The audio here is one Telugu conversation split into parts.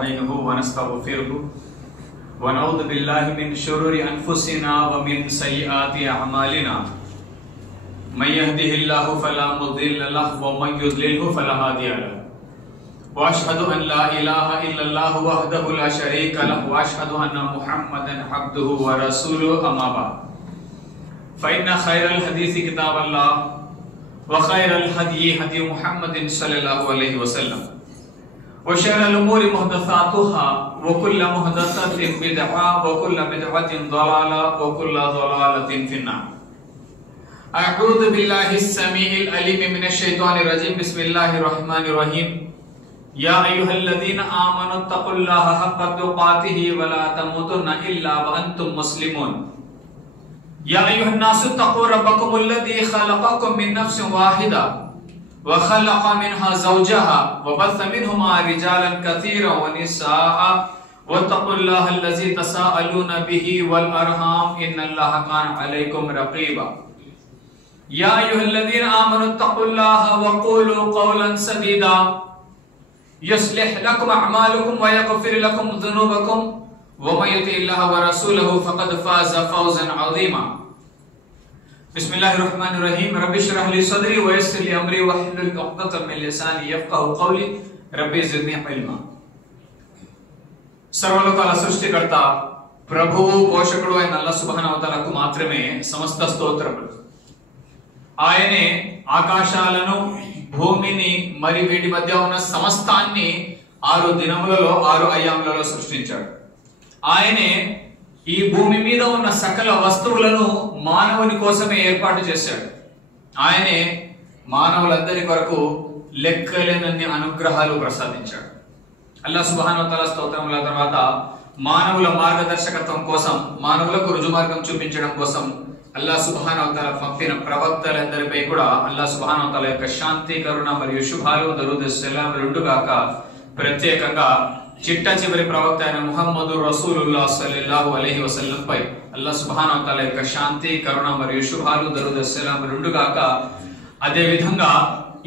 ونستعينه ونستغفره ونعوذ بالله من شرور أنفسنا ومن سيئات أعمالنا من يهده الله فلا مضل له ومن يضلله فلا هادي له وأشهد أن لا إله إلا الله وحده لا شريك له وأشهد أن محمدا عبده ورسوله أما بعد فإن خير الحديث كتاب الله وخير الهدي هدي محمد صلى الله عليه وسلم وشر الأمور محدثاتها وكل محدثة بدعة وكل بدعة ضلالة وكل ضلالة في النار. أعوذ بالله السميع العليم من الشيطان الرجيم. بسم الله الرحمن الرحيم. يا أيها الذين آمنوا اتقوا الله حق تقاته ولا تموتن إلا وأنتم مسلمون. يا أيها الناس اتقوا ربكم الذي خلقكم من نفس واحدة وخلق منها زوجها وبث منهما رجالا كثيرا ونساء واتقوا الله الذي تساءلون به والأرحام إن الله كان عليكم رقيبا. يا أيها الذين آمنوا اتقوا الله وقولوا قولا سديدا يصلح لكم أعمالكم ويغفر لكم ذنوبكم ومن يطع الله ورسوله فقد فاز فوزا عظيما. بسم الله الرحمن الرحيم. رب اشرح لي صدري ويسر لي امري واحلل عقدة من لساني يفقهوا قولي ربي زدني علما. సర్వలోకాల సృష్టికర్త ప్రభువు పోషకుడు అయిన అల్లాహ్ సుబ్హానహు వ తఆలాకు మాత్రమే సమస్త స్తోత్రములు. ఆయనే ఆకాశాలను భూమిని మరి వీటి మధ్య ఉన్న సమస్తాన్ని 6 దినములలో 6 అయ్యాములలో సృష్టించాడు. ఆయనే ఈ భూమి మీద ఉన్న సకల వస్తువులను మానవుని కోసమే ఏర్పాటు చేశాడు. ఆయనే మానవులందరి కొరకు లెక్కలేనన్ని అనుగ్రహాలు ప్రసాదించాడు. అల్లాహ్ సుబ్హానహు వ తఆలా స్తోత్రముల తర్వాత మానవుల మార్గదర్శకత్వం కోసం, మానవులకు రుజుమార్గం చూపించడం కోసం అల్లాహ్ సుబ్హానహు వ తఆలా పంపిన ప్రవక్తలందరిపై కూడా అల్లాహ్ సుబ్హానహు వ తఆలా యొక్క శాంతి, కరుణ మరియు శుభాలు దరూద్ సలాం రెండుగాక ప్రత్యేకంగా చిట్ట చివరి ప్రవక్త అయిన ముహమ్మదు రసూలుల్లాహ్ సల్లల్లాహు అలైహి వసల్లం పై అల్లాహ్ సుబ్హానహు వ తఆలా యొక్క శాంతి, కరుణ మరియు శుభాలు దరూద్ సలాం రెండుగాక అదే విధంగా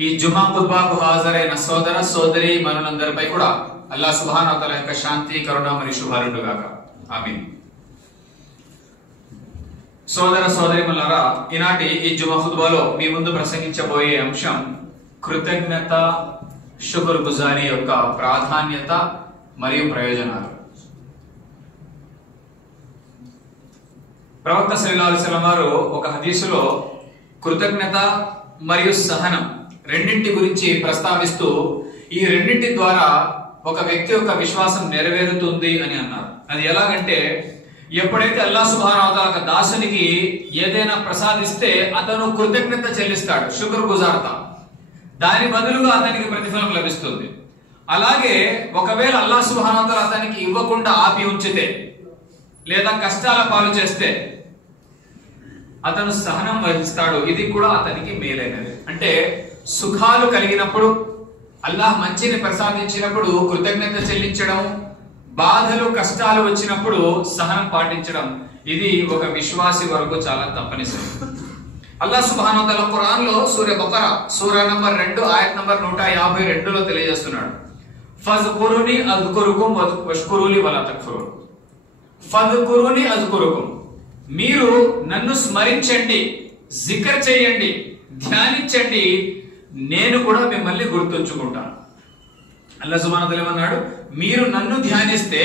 ఈ జుమా ఖుత్బాకు హాజరైన సోదర సోదరి మనులందరిపై కూడా అల్లాహ్ సుబ్హానహు వ తఆలా యొక్క శాంతి, కరుణ మరియు శుభాలు రెండుగాక ఆమీన్. సోదర సోదరీమణులారా, ఈనాటి ఈ జుమా ఖుత్బాలో మీ ముందు ప్రసంగించబోయే అంశం కృతజ్ఞత, శుక్ర్ గుజారీ యొక్క ప్రాధాన్యత మరియు ప్రయోజనాలు. ప్రవక్త సల్లల్లాహు అలైహి వసల్లం వారు ఒక హదీసులో కృతజ్ఞత మరియు సహనం రెండింటి గురించి ప్రస్తావిస్తూ ఈ రెండింటి ద్వారా ఒక వ్యక్తి యొక్క విశ్వాసం నెరవేరుతుంది అని అన్నారు. అది ఎలాగంటే, ఎప్పుడైతే అల్లాహ్ సుబ్హానహు వ తఆలా దాసునికి ఏదైనా ప్రసాదిస్తే అతను కృతజ్ఞత చెల్లిస్తాడు, శుక్ర్ గుజార్తా, దాని బదులుగా అతనికి ప్రతిఫలం లభిస్తుంది. అలాగే ఒకవేళ అల్లాహ్ సుబ్హానహు వ తఆలా అతనికి ఇవ్వకుండా ఆపి ఉంచితే లేదా కష్టాల పాలు చేస్తే అతను సహనం వహిస్తాడు. ఇది కూడా అతనికి మేలైనది. అంటే సుఖాలు కలిగినప్పుడు, అల్లాహ్ మంచిని ప్రసాదించినప్పుడు కృతజ్ఞత చెల్లించడం, బాధలు కష్టాలు వచ్చినప్పుడు సహనం పాటించడం, ఇది ఒక విశ్వాసి వరకు చాలా తప్పనిసరి. అల్లాహ్ సుబ్హానహు వ తఆలా ఖురాన్ లో సూరా బకరా సూరా నంబర్ 2 ఆయత్ నంబర్ 152 లో తెలియజేస్తున్నాడు, ఫజ్కురుని అజ్కురుకుం వష్కురులి వలా తక్ఫురున్. ఫజ్కురుని అజ్కురుకుం, మీరు నన్ను స్మరించండి, జిక్ర్ చేయండి, ధ్యానించండి, నేను కూడా మిమ్మల్ని గుర్తుంచుకుంటాను. అల్లాహ్ సుబ్హానహు వ తఆలా ఏమన్నాడు, మీరు నన్ను ధ్యానిస్తే,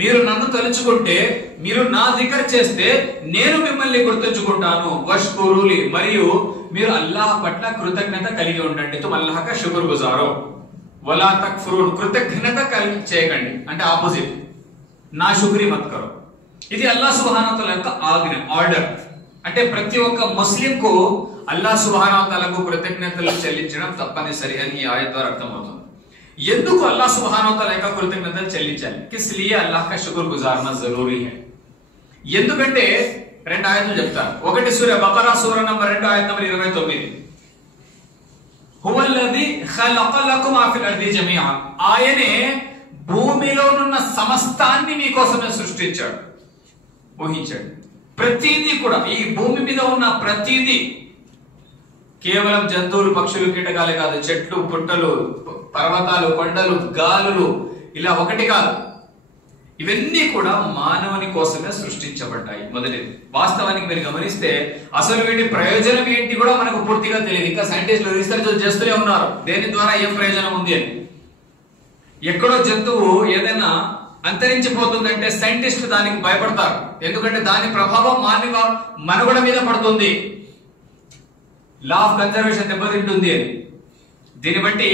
మీరు నన్ను తలుచుకుంటే, మీరు నా జిక్ర్ చేస్తే నేను మిమ్మల్ని గుర్తుంచుకుంటాను. వష్కురులి, మరియు మీరు అల్లాహ్ పట్ల కృతజ్ఞత కలిగి ఉండండి. తుమ్ అల్లాహ్ కా శుక్ర్ గుజారో వలా తక్ఫురున్, కృతజ్ఞత కలిగి చేయకండి అంటే ఆపోజిట్, నా శుక్రీ మత్ కరో. ఇది అల్లాహ్ సుబ్హానహు వ తఆలా యొక్క ఆజ్ఞ, ఆర్డర్. అంటే ప్రతి ఒక్క ముస్లిం కు అల్లాహ్ సుబ్హానహు వ తఆలాకు కృతజ్ఞతలు చెల్లించడం తప్పనిసరి అని ఈ ఆయత్ ద్వారా అర్థమవుతుంది. ఎందుకు అల్లాహ్ సుబ్హానహు వ తఆలా యొక్క కృతజ్ఞతలు చెల్లించాలి? కిస్లియే అల్లాహ్ కా శుక్ర్ గుజార్నా జరూరీ హై. ఎందుకంటే 2 ఆయతులు చెప్తాను. ఒకటి సూరా బకరా సూరా నంబర్ 2 ఆయత్ నంబర్ 29, హువల్లదీ ఖలక లకుమ్ మా ఫిల్ అర్ది జమీఅ, ఆయనే భూమిలోనున్న సమస్తాన్ని మీకోసమే సృష్టించాడు, ఊహించాడు. ప్రతిదీ కూడా, ఈ భూమి మీద ఉన్న ప్రతిదీ, కేవలం జంతువులు, పక్షులు, కీటకాలే కాదు, చెట్లు, పుట్టలు, పర్వతాలు, కొండలు, గాలులు, ఇలా ఒకటి కాదు, ఇవన్నీ కూడా మానవుని కోసమే సృష్టించబడ్డాయి. మొదటిది వాస్తవానికి మీరు గమనిస్తే అసలు వీటి ప్రయోజనం ఏంటి కూడా మనకు పూర్తిగా తెలియదు. ఇంకా సైంటిస్టులు రీసెర్చ్ చేస్తూనే ఉన్నారు దేని ద్వారా ఏం ప్రయోజనం ఉంది అని. ఎక్కడో జంతువు ఏదైనా అంతరించిపోతుందంటే సైంటిస్టులు దానికి భయపడతారు, ఎందుకంటే దాని ప్రభావం మానవ మనుగడ మీద పడుతుంది, లా ఆఫ్ కన్జర్వేషన్ దెబ్బతింటుంది అని. దీన్ని బట్టి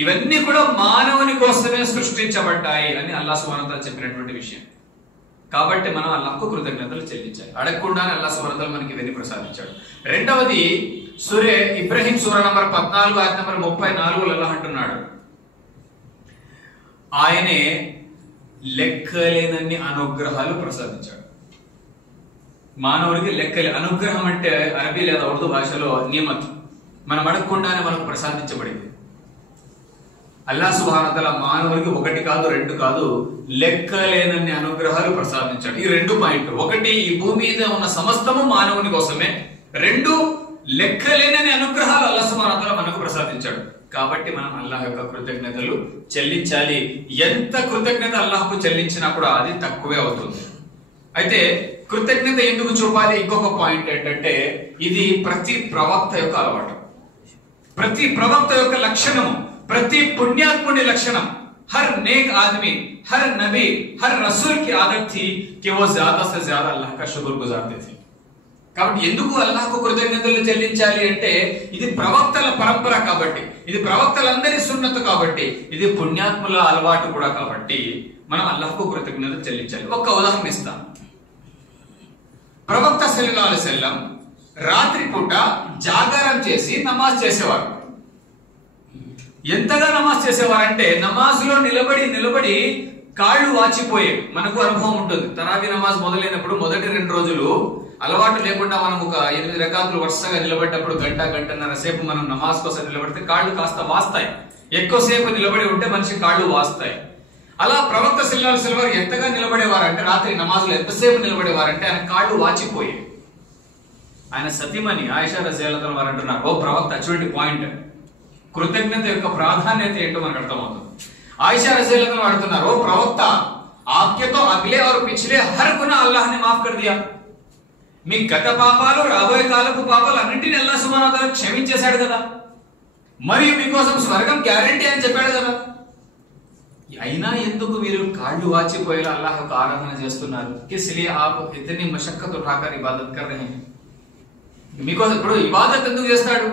ఇవన్నీ కూడా మానవుని కోసమే సృష్టించబడ్డాయి అని అల్లాహ్ సుబ్హానహు వ తఆలా చెప్పినటువంటి విషయం. కాబట్టి మనం అల్లాహ్కు కృతజ్ఞతలు చెల్లించాలి. అడగకుండానే అల్లాహ్ సుబ్హానహు వ తఆలా మనకి ఇవన్నీ ప్రసాదించాడు. రెండవది సూరే ఇబ్రహీం సూర నంబర్ 14 ఆయత నంబర్ 34 అల్లాహ్ అంటున్నాడు, ఆయనే లెక్కలేనన్ని అనుగ్రహాలు ప్రసాదించాడు. మానవుడికి లెక్కలే. అనుగ్రహం అంటే అరబీ లేదా ఉర్దూ భాషలో నియమత్, మనం అడగకుండానే మనకు ప్రసాదించబడింది. అల్లాహ్ సుబ్హానహు వ తఆలా మానవుడికి ఒకటి కాదు రెండు కాదు లెక్కలేనన్ని అనుగ్రహాలు ప్రసాదించాడు. ఈ రెండు పాయింట్లు, ఒకటి ఈ భూమి మీద ఉన్న సమస్తము మానవుని కోసమే, రెండు లెక్కలేనన్ని అనుగ్రహాలు అల్లాహ్ సుబ్హానహు వ తఆలా మనకు ప్రసాదించాడు. కాబట్టి మనం అల్లాహ్ యొక్క కృతజ్ఞతలు చెల్లించాలి. ఎంత కృతజ్ఞత అల్లాహ్కు చెల్లించినా కూడా అది తక్కువే అవుతుంది. అయితే కృతజ్ఞత ఎందుకు చూపాలి? ఇంకొక పాయింట్ ఏంటంటే ఇది ప్రతి ప్రవక్త యొక్క అలవాటు, ప్రతి ప్రవక్త యొక్క లక్షణము, ప్రతి పుణ్యాత్ముడి లక్షణం. హర్ నేక్ ఆदमी, हर नबी, हर रसूल की आदत थी कि वो ज्यादा से ज्यादा अल्लाह का शुक्र गुजारते थे. కాబట్టి ఎందుకు అల్లాహ్కు కృతజ్ఞతలు చెల్లించాలి అంటే ఇది ప్రవక్తల పరంపర కాబట్టి, ఇది ప్రవక్తలందరి సున్నతు కాబట్టి, ఇది పుణ్యాత్ముల అలవాటు కూడా కాబట్టి మనం అల్లాహ్కు కృతజ్ఞతలు చెల్లించాలి. ఒక ఉదాహరణ ఇస్తాను. ప్రవక్త సల్లల్లాహు అలైహి వసల్లం రాత్రి పూట జాగారం చేసి నమాజ్ చేసేవారు. ఎంతగా నమాజ్ చేసేవారంటే నమాజ్లో నిలబడి కాళ్ళు వాచిపోయే. మనకు అనుభవం ఉంటుంది. తరావీ నమాజ్ మొదలైనప్పుడు మొదటి 2 రోజులు అలవాటు లేకుండా మనం ఒక 8 రకాతులు వరుసగా నిలబడ్డప్పుడు గంటన్నర సేపు మనం నమాజ్ కోసం నిలబడితే కాళ్ళు కాస్త వాస్తాయి. ఎక్కువసేపు నిలబడి ఉంటే మనిషి కాళ్ళు వాస్తాయి. అలా ప్రవక్త సల్లల్లాహు అలైహి వసల్లం ఎంతగా నిలబడేవారంటే రాత్రి నమాజ్లో ఎంతసేపు నిలబడేవారంటే ఆయన కాళ్ళు వాచిపోయే. ఆయన సతీమణి ఆయిషా రజియల్లాహు అన్హా వారు అంటున్నారు, ఓ ప్రవక్త అటువంటి పాయింట్, కృతజ్ఞత యొక్క ప్రాధాన్యత ఏంటో మనకు అర్థమవుతుంది. आयशा रज़ियल्लाहु अन्हा अडुतुन्नारु, ओ प्रवक्ता आपके तो अगले और पिछले हर गुनाह अल्लाह ने माफ कर दिया. మీ గత పాపాలు రాబోయే కాలపు పాపాలు అన్నింటిని అల్లాహ్ సుబ్హానహు వ తఆలా క్షమించేశాడు కదా, మరియు మీకోసం స్వర్గం గ్యారెంటీ అని చెప్పాడు కదా. అయినా ఎందుకు మీరు కాళ్ళు వాచిపోయేలా అల్లాహ్ యొక్క ఆరాధన చేస్తున్నారు? కిస్లియే ఆప్ ఇతని మషక్కత్ ఉఠాకర్ ఇబాదత్ కర్ రహే హై. మీకోసం ఇప్పుడు ఇబాదత్ ఎందుకు చేస్తాడు?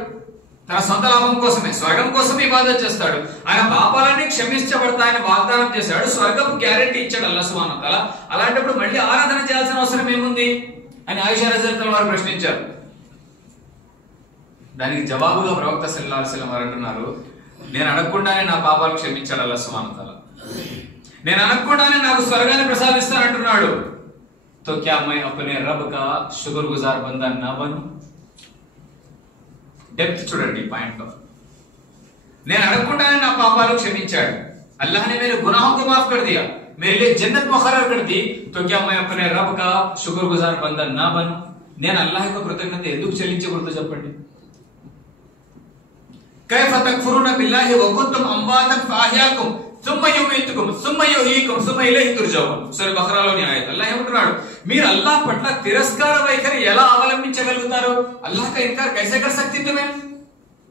తన సొంత లాభం కోసమే, స్వర్గం కోసం ఇబాదత్ చేస్తాడు. ఆయన పాపాలన్నీ క్షమించబడతాయని వాగ్దానం చేశాడు, స్వర్గం గ్యారెంటీ ఇచ్చాడు అల్లాహ్ సుబ్హానహు వ తఆలా. అలాంటప్పుడు మళ్ళీ ఆరాధన చేయాల్సిన అవసరం ఏముంది అని ఆయిషా రజియల్లాహు అన్హా వారు ప్రశ్నించారు. దానికి జవాబుగా ప్రవక్త సల్లల్లాహు అలైహి వసల్లం వారు అంటున్నారు, నేను అడగకుండానే నా పాపాలు క్షమించాడు అల్లాహ్ సుబ్హానహు వ తఆలా, నేను అడగకుండానే నాకు స్వర్గాన్ని ప్రసాదిస్తానంటున్నాడు. तो क्या मैं अपने रब का शुक्रगुजार बंदा ना बनूं? डेप्थ చూడండి పాయింట్ లో. నేను అడగకుండానే నా పాపాలు క్షమించాడు, अल्लाह ने मेरे गुनाहों को माफ कर दिया, मेरे लिए जन्नत मुकर्रर कर दी, तो क्या मैं अपने रब का शुक्रगुजार बंदा ना बनूं? నేను అల్లాహ్ యొక్క కృతజ్ఞత ఎందుకు చెల్లించకూడదో చెప్పండి. कैफ तकफुरुना बिल्लाहि व कुंतुम अम्वातन फअहयाकुम ثم يميتكم ثم يحييكم ثم इलैहि तुरजऊन. సూరా బఖరాలోని ఆయత. అల్లాహ్ ఏమంటున్నాడు, మీరు అల్లాహ్ పట్ల తిరస్కార వైఖరి ఎలా అవలంబించగలుగుతారు? అల్లాహ్ కా ఇన్కార్ కైసే కర్ సక్తి తుమే?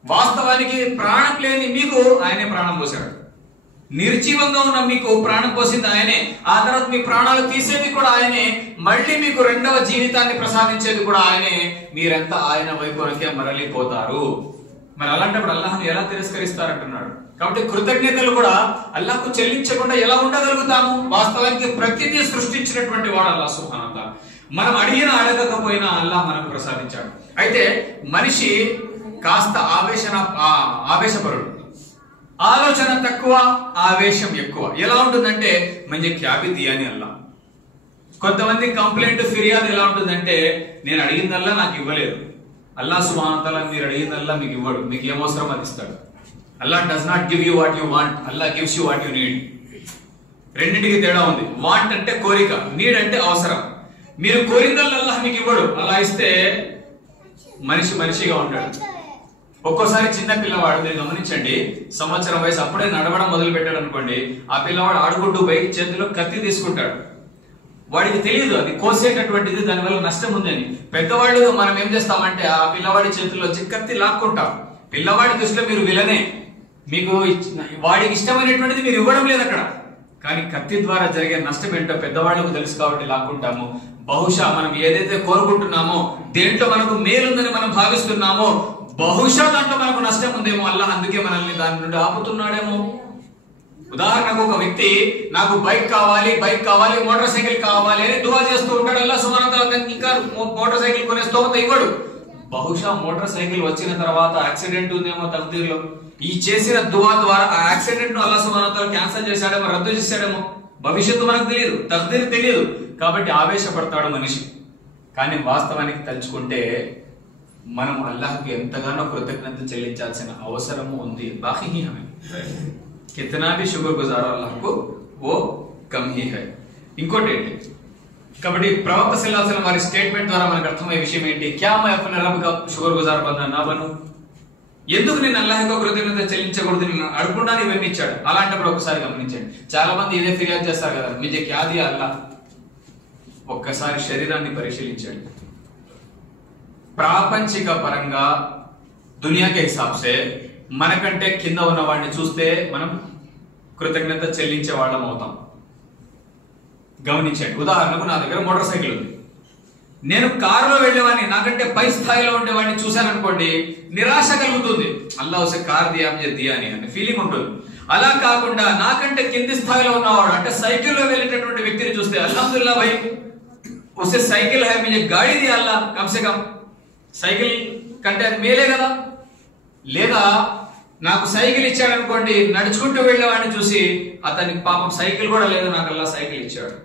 వాస్తవానికి ప్రాణం లేని మీకు ఆయనే ప్రాణం పోశాడు, నిర్జీవంగా ఉన్న మీకు ప్రాణం పోసింది ఆయనే, ఆ తర్వాత మీ ప్రాణాలు తీసేది కూడా ఆయనే, మళ్ళీ మీకు రెండవ జీవితాన్ని ప్రసాదించేది కూడా ఆయనే. మీరంతా ఆయన వైపునకే మరలిపోతారు. మరి అలాంటప్పుడు అల్లాహ్ను ఎలా తిరస్కరిస్తారంటున్నాడు. కాబట్టి కృతజ్ఞతలు కూడా అల్లాహ్కు చెల్లించకుండా ఎలా ఉండగలుగుతాము? వాస్తవానికి ప్రతిదీ సృష్టించినటువంటి వాడు అల్లాహ్ సుబ్హానహు వ తఆలా. మనం అడిగిన అడగకపోయినా అల్లాహ్ మనకు ప్రసాదించాడు. అయితే మనిషి కాస్త ఆవేశపరుడు, ఆలోచన తక్కువ, ఆవేశం ఎక్కువ. ఎలా ఉంటుందంటే మంచి క్యాబి దియాని అల్లాహ్. కొంతమంది కంప్లైంట్ ఫిర్యాదు ఎలా ఉంటుందంటే, నేను అడిగిందల్లా నాకు ఇవ్వలేదు, అల్లాహ్ సుబ్హానహు వ తఆలా మీరు అడిగిందల్లా మీకు ఇవ్వడు, మీకు ఏం అవసరం అది ఇస్తాడు. Allah does not give you what you want, Allah gives you what you need. రెండింటికి తేడా ఉంది. వాంట్ అంటే కోరిక, నీడ్ అంటే అవసరం. మీరు కోరిందల్లా అల్లాహ్ మీకు ఇవ్వడు. అలా ఇస్తే మనిషిగా ఉంటాడు. ఒక్కోసారి చిన్న పిల్లవాడు, మీరు గమనించండి, సంవత్సరం వయసు అప్పుడే నడవడం మొదలు పెట్టాడు అనుకోండి, ఆ పిల్లవాడు ఆడుకుంటూ పోయి చేతిలో కత్తి తీసుకుంటాడు. వాడికి తెలియదు అది కోసేటటువంటిది, దానివల్ల నష్టం ఉందని. పెద్దవాళ్ళు మనం ఏం చేస్తామంటే ఆ పిల్లవాడి చేతుల్లో కత్తి లాక్కుంటాం. పిల్లవాడి దృష్టిలో మీరు విలనే, మీకు వాడికి ఇష్టమైనటువంటిది మీరు ఇవ్వడం లేదు అక్కడ. కానీ కత్తి ద్వారా జరిగే నష్టం ఏంటో పెద్దవాళ్ళకు తెలుసు కాబట్టి లాక్కుంటాము. బహుశా మనం ఏదైతే కోరుకుంటున్నామో, దేంట్లో మనకు మేలుందని మనం భావిస్తున్నామో, బహుశా దాంట్లో మనకు నష్టం ఉందేమో. అల్లాహ్ అందుకే మనల్ని దాని నుండి ఆపుతున్నాడేమో. ఉదాహరణకు ఒక వ్యక్తి నాకు బైక్ కావాలి, మోటార్ సైకిల్ కావాలి అని దువా చేస్తూ ఉంటాడు. అల్లాహ్ సుబ్హానహు వ తఆలా ఇంకా మోటార్ సైకిల్ కొనే స్తోమత ఇవ్వడు. బహుశా మోటార్ సైకిల్ వచ్చిన తర్వాత యాక్సిడెంట్ ఉందేమో తక్దీర్లో. ఈ చేసిన దువా ద్వారా ఆ యాక్సిడెంట్ ను అల్లాహ్ సుబ్హానహు వ తఆలా క్యాన్సిల్ చేశాడేమో, రద్దు చేశాడేమో. భవిష్యత్తు మనకు తెలియదు, తక్దీర్ తెలియదు, కాబట్టి ఆవేశపడతాడు మనిషి. కానీ వాస్తవానికి తలుచుకుంటే మనం అల్లాహ్కి ఎంతగానో కృతజ్ఞత చెల్లించాల్సిన అవసరము ఉంది. బాకీ హీ హమే కితనా భీ శుక్ర్ గుజారో అల్లాహ్కు వో కమ్ హీ హై. ఇంకోటి ఏంటి, కాబట్టి ప్రవక్త సల్లల్లాహు అలైహి వసల్లం వారి స్టేట్మెంట్ ద్వారా మనకు అర్థమయ్యే విషయం ఏంటి? క్యా మై అప్నే రబ్ కా శుక్ర్ గుజార్ బందా నా బను. ఎందుకు నేను అల్లాహ్కు కృతజ్ఞత చెల్లించకూడదు? నేను అడుగుకుంటాను ఇవన్నీ ఇచ్చాడు. అలాంటప్పుడు ఒకసారి గమనించండి, చాలా మంది ఇదే ఫిర్యాదు చేస్తారు కదా, ముझे क्या दिया అల్లాహ్. ఒక్కసారి శరీరాన్ని పరిశీలించండి. ప్రాపంచిక పరంగా దునియాకే హిసాబ్సే మనకంటే కింద ఉన్న వాడిని చూస్తే మనం కృతజ్ఞత చెల్లించే వాళ్ళం అవుతాం. గమనించండి, ఉదాహరణకు నా దగ్గర మోటార్ సైకిల్ ఉంది, నేను కారులో వెళ్ళేవాడిని, నాకంటే పై స్థాయిలో ఉండేవాడిని చూశాను అనుకోండి, నిరాశ కలుగుతుంది. అల్లాహ్ ఉసే కార్ దియా ముझे దియా అని ఫీలింగ్ ఉంటుంది. అలా కాకుండా నాకంటే కింది స్థాయిలో ఉన్నవాడు, అంటే సైకిల్లో వెళ్ళేటటువంటి వ్యక్తిని చూస్తే అల్హమ్దులిల్లాహ్ భాయ్ ఉసే సైకిల్ హై ముझे గాడి దియా అల్లాహ్, కమ్ సే కమ్ సైకిల్ కంటే అది మేలే కదా. లేదా నాకు సైకిల్ ఇచ్చాడు అనుకోండి, నడుచుకుంటూ వెళ్ళేవాడిని చూసి అతనికి పాపం సైకిల్ కూడా లేదు, నాకు అల్లాహ్ సైకిల్ ఇచ్చాడు.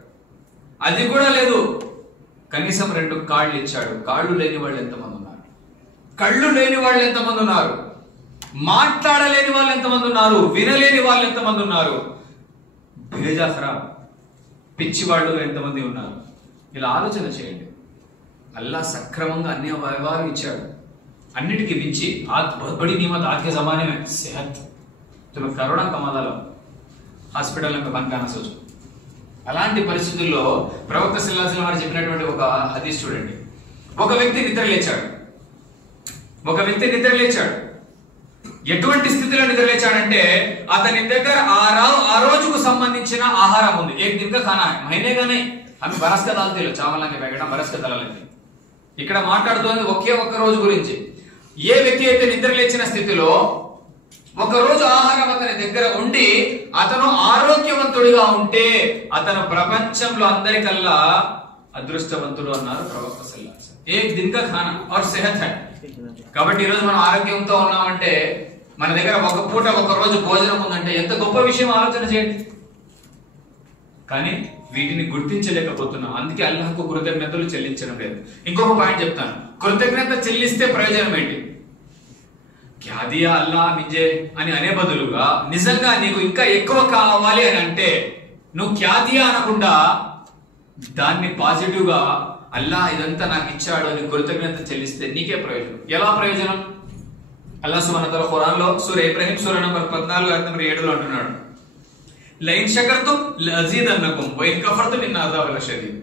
అది కూడా లేదు, కనీసం 2 కాళ్ళు ఇచ్చాడు. కాళ్ళు లేని వాళ్ళు ఎంతమంది ఉన్నారు? కళ్ళు లేని వాళ్ళు ఎంతమంది ఉన్నారు? మాట్లాడలేని వాళ్ళు ఎంతమంది ఉన్నారు? వినలేని వాళ్ళు ఎంతమంది ఉన్నారు? భేజా ఖరాబ్ పిచ్చి వాళ్ళు ఎంతమంది ఉన్నారు? ఇలా ఆలోచన చేయండి. అల్లాహ్ సక్రమంగా అన్ని అవయవాలు ఇచ్చాడు. అన్నిటికీ మించి బड़ी नियमत आज के जमाने में सेहत, तुम्हें करोड़ा कमा लो, హాస్పిటల్ में बंद करना सोचो. అలాంటి పరిస్థితుల్లో ప్రవక్త సల్లల్లాహు అలైహి వసల్లం వారు చెప్పినటువంటి ఒక హదీస్ చూడండి. ఒక వ్యక్తి నిద్ర లేచాడు. ఎటువంటి స్థితిలో నిద్ర లేచాడంటే అతని దగ్గర ఆ రోజుకు సంబంధించిన ఆహారం ఉంది. ఏక్ దిన్ కా ఖానా హై, మహీనే కా నహీ. హమ్ బరస్ కా దాల్ తేలో చావల్ కే ప్యాకెట్ బరస్ కా దలాలి. ఇక్కడ మాట్లాడుతోంది ఒకే ఒక్క రోజు గురించి. ఏ వ్యక్తి అయితే నిద్ర లేచిన స్థితిలో ఒక రోజు ఆహారం అతని దగ్గర ఉండి అతను ఆరోగ్యవంతుడిగా ఉంటే అతను ప్రపంచంలో అందరికల్లా అదృష్టవంతుడు అన్నారు ప్రవక్త సల్లల్లాహు అలైహి వసల్లం. ఏక్ దిన్ కా ఖానా ఔర్ సెహత్ హై. కాబట్టి ఈ రోజు మనం ఆరోగ్యంతో ఉన్నామంటే, మన దగ్గర ఒక పూట ఒక రోజు భోజనం ఉందంటే ఎంత గొప్ప విషయం, ఆలోచన చేయండి. కానీ వీటిని గుర్తించలేకపోతున్నాం. అందుకే అల్లాహ్కు కృతజ్ఞతలు చెల్లించడం లేదు. ఇంకొక పాయింట్ చెప్తాను, కృతజ్ఞత చెల్లిస్తే ప్రయోజనం ఏంటి? క్యా దియా అల్లాహ్ ముझे అని అనే బదులుగా నిజంగా నీకు ఇంకా ఎక్కువ కావాలి అని అంటే నువ్వు క్యా దియా అనకుండా దాన్ని పాజిటివ్ గా అల్లాహ్ ఇదంతా నాకు ఇచ్చాడు అని కృతజ్ఞత చెల్లిస్తే నీకే ప్రయోజనం. ఎలా ప్రయోజనం? అల్లాహ్ సుబ్హానహు వ తఆలా ఖురాన్ లో సూరా ఇబ్రాహీం సూరా నంబర్ 14 అధ్యాయం 7లో అంటున్నాడు, లైన్ షకర్తుం లజీదన్నకుం వ ఇన్ కఫర్తుం ఇన్న అజాబ లషదీద్.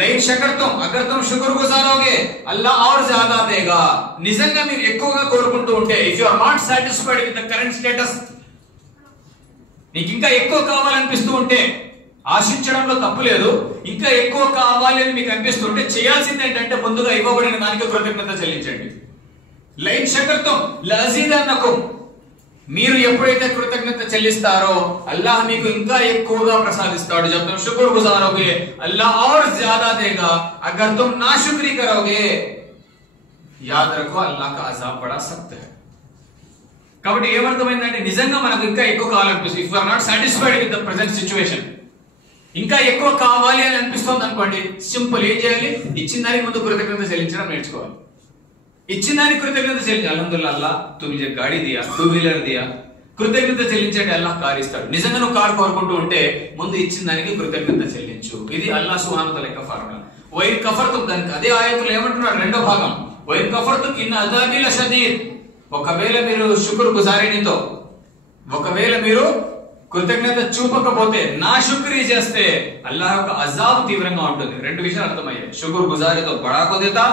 లైన్ షకర్తుం, అగర్ తుమ్ శుక్ర్ గుజార్ హోగే అల్లాహ్ ఔర్ జ్యాదా దేగా. నిజంగా మీరు ఎక్కువగా కోరుకుంటూ ఉంటే, if you are not satisfied with the current status, నీకు ఇంకా ఎక్కువ కావాలనిపిస్తూ ఉంటే, ఆశించడంలో తప్పు లేదు, ఇంకా ఎక్కువ కావాలి అని మీకు అనిపిస్తుంటే చేయాల్సింది ఏంటంటే ముందుగా ఇవ్వబడిన దానికి కృతజ్ఞత చెల్లించండి. లైన్ షకర్తుం లజీదన్నకుం, మీరు ఎప్పుడైతే కృతజ్ఞత చెల్లిస్తారో అల్లాహ్ మీకు ఇంకా ఎక్కువగా ప్రసాదిస్తాడు. జబ్ తుమ్ శుక్ర్ గుజార్ హోగే అల్లాహ్ ఔర్ జ్యాదా దేగా, అగర్ తుమ్ నాశుక్రీ కరోగే యాద్ రఖో అల్లాహ్ కా అజాబ్ బడా సఖ్త్ హై. కాబట్టి ఏమర్థమైందంటే నిజంగా మనకు ఇంకా ఎక్కువ కావాలనిపిస్తుంది. If you are not satisfied with the present situation, ఇంకా ఎక్కువ కావాలి అని అనిపిస్తుంది అనుకోండి, సింపుల్ ఏం చేయాలి? ఇచ్చిన దానికి ముందు కృతజ్ఞత చెల్లించడం నేర్చుకోవాలి. ఇచ్చిన దానికి కృతజ్ఞత చెల్లించాలి. అల్హమ్దులిల్లాహ్ అల్లాహ్ తు ముझे గాడి దియా, 2 వీలర్ దియా. కృతజ్ఞత చెల్లించండి, అల్లాహ్ కారు ఇస్తాడు. నిజంగా నువ్వు కారు కోరుకుంటూ ఉంటే ముందు ఇచ్చిన దానికి కృతజ్ఞత చెల్లించు. ఇది అల్లాహ్ సుబ్హానహు వ తఆలా యొక్క ఫార్ములా. వైన్ కఫర్తుం, దానికి అదే ఆయతులో ఏమంటున్నాడు రెండో భాగం, వైన్ కఫర్తుం ఇన్న అజాబి లషదీద్. ఒకవేళ మీరు శుక్ర్ గుజారినితో, ఒకవేళ మీరు కృతజ్ఞత చూపకపోతే, నా శుక్రీ చేస్తే అల్లాహ్ యొక్క అజాబ్ తీవ్రంగా ఉంటుంది. రెండు విషయాలు అర్థమయ్యాయి. శుక్ర్ గుజారితో బడాకో దేతా,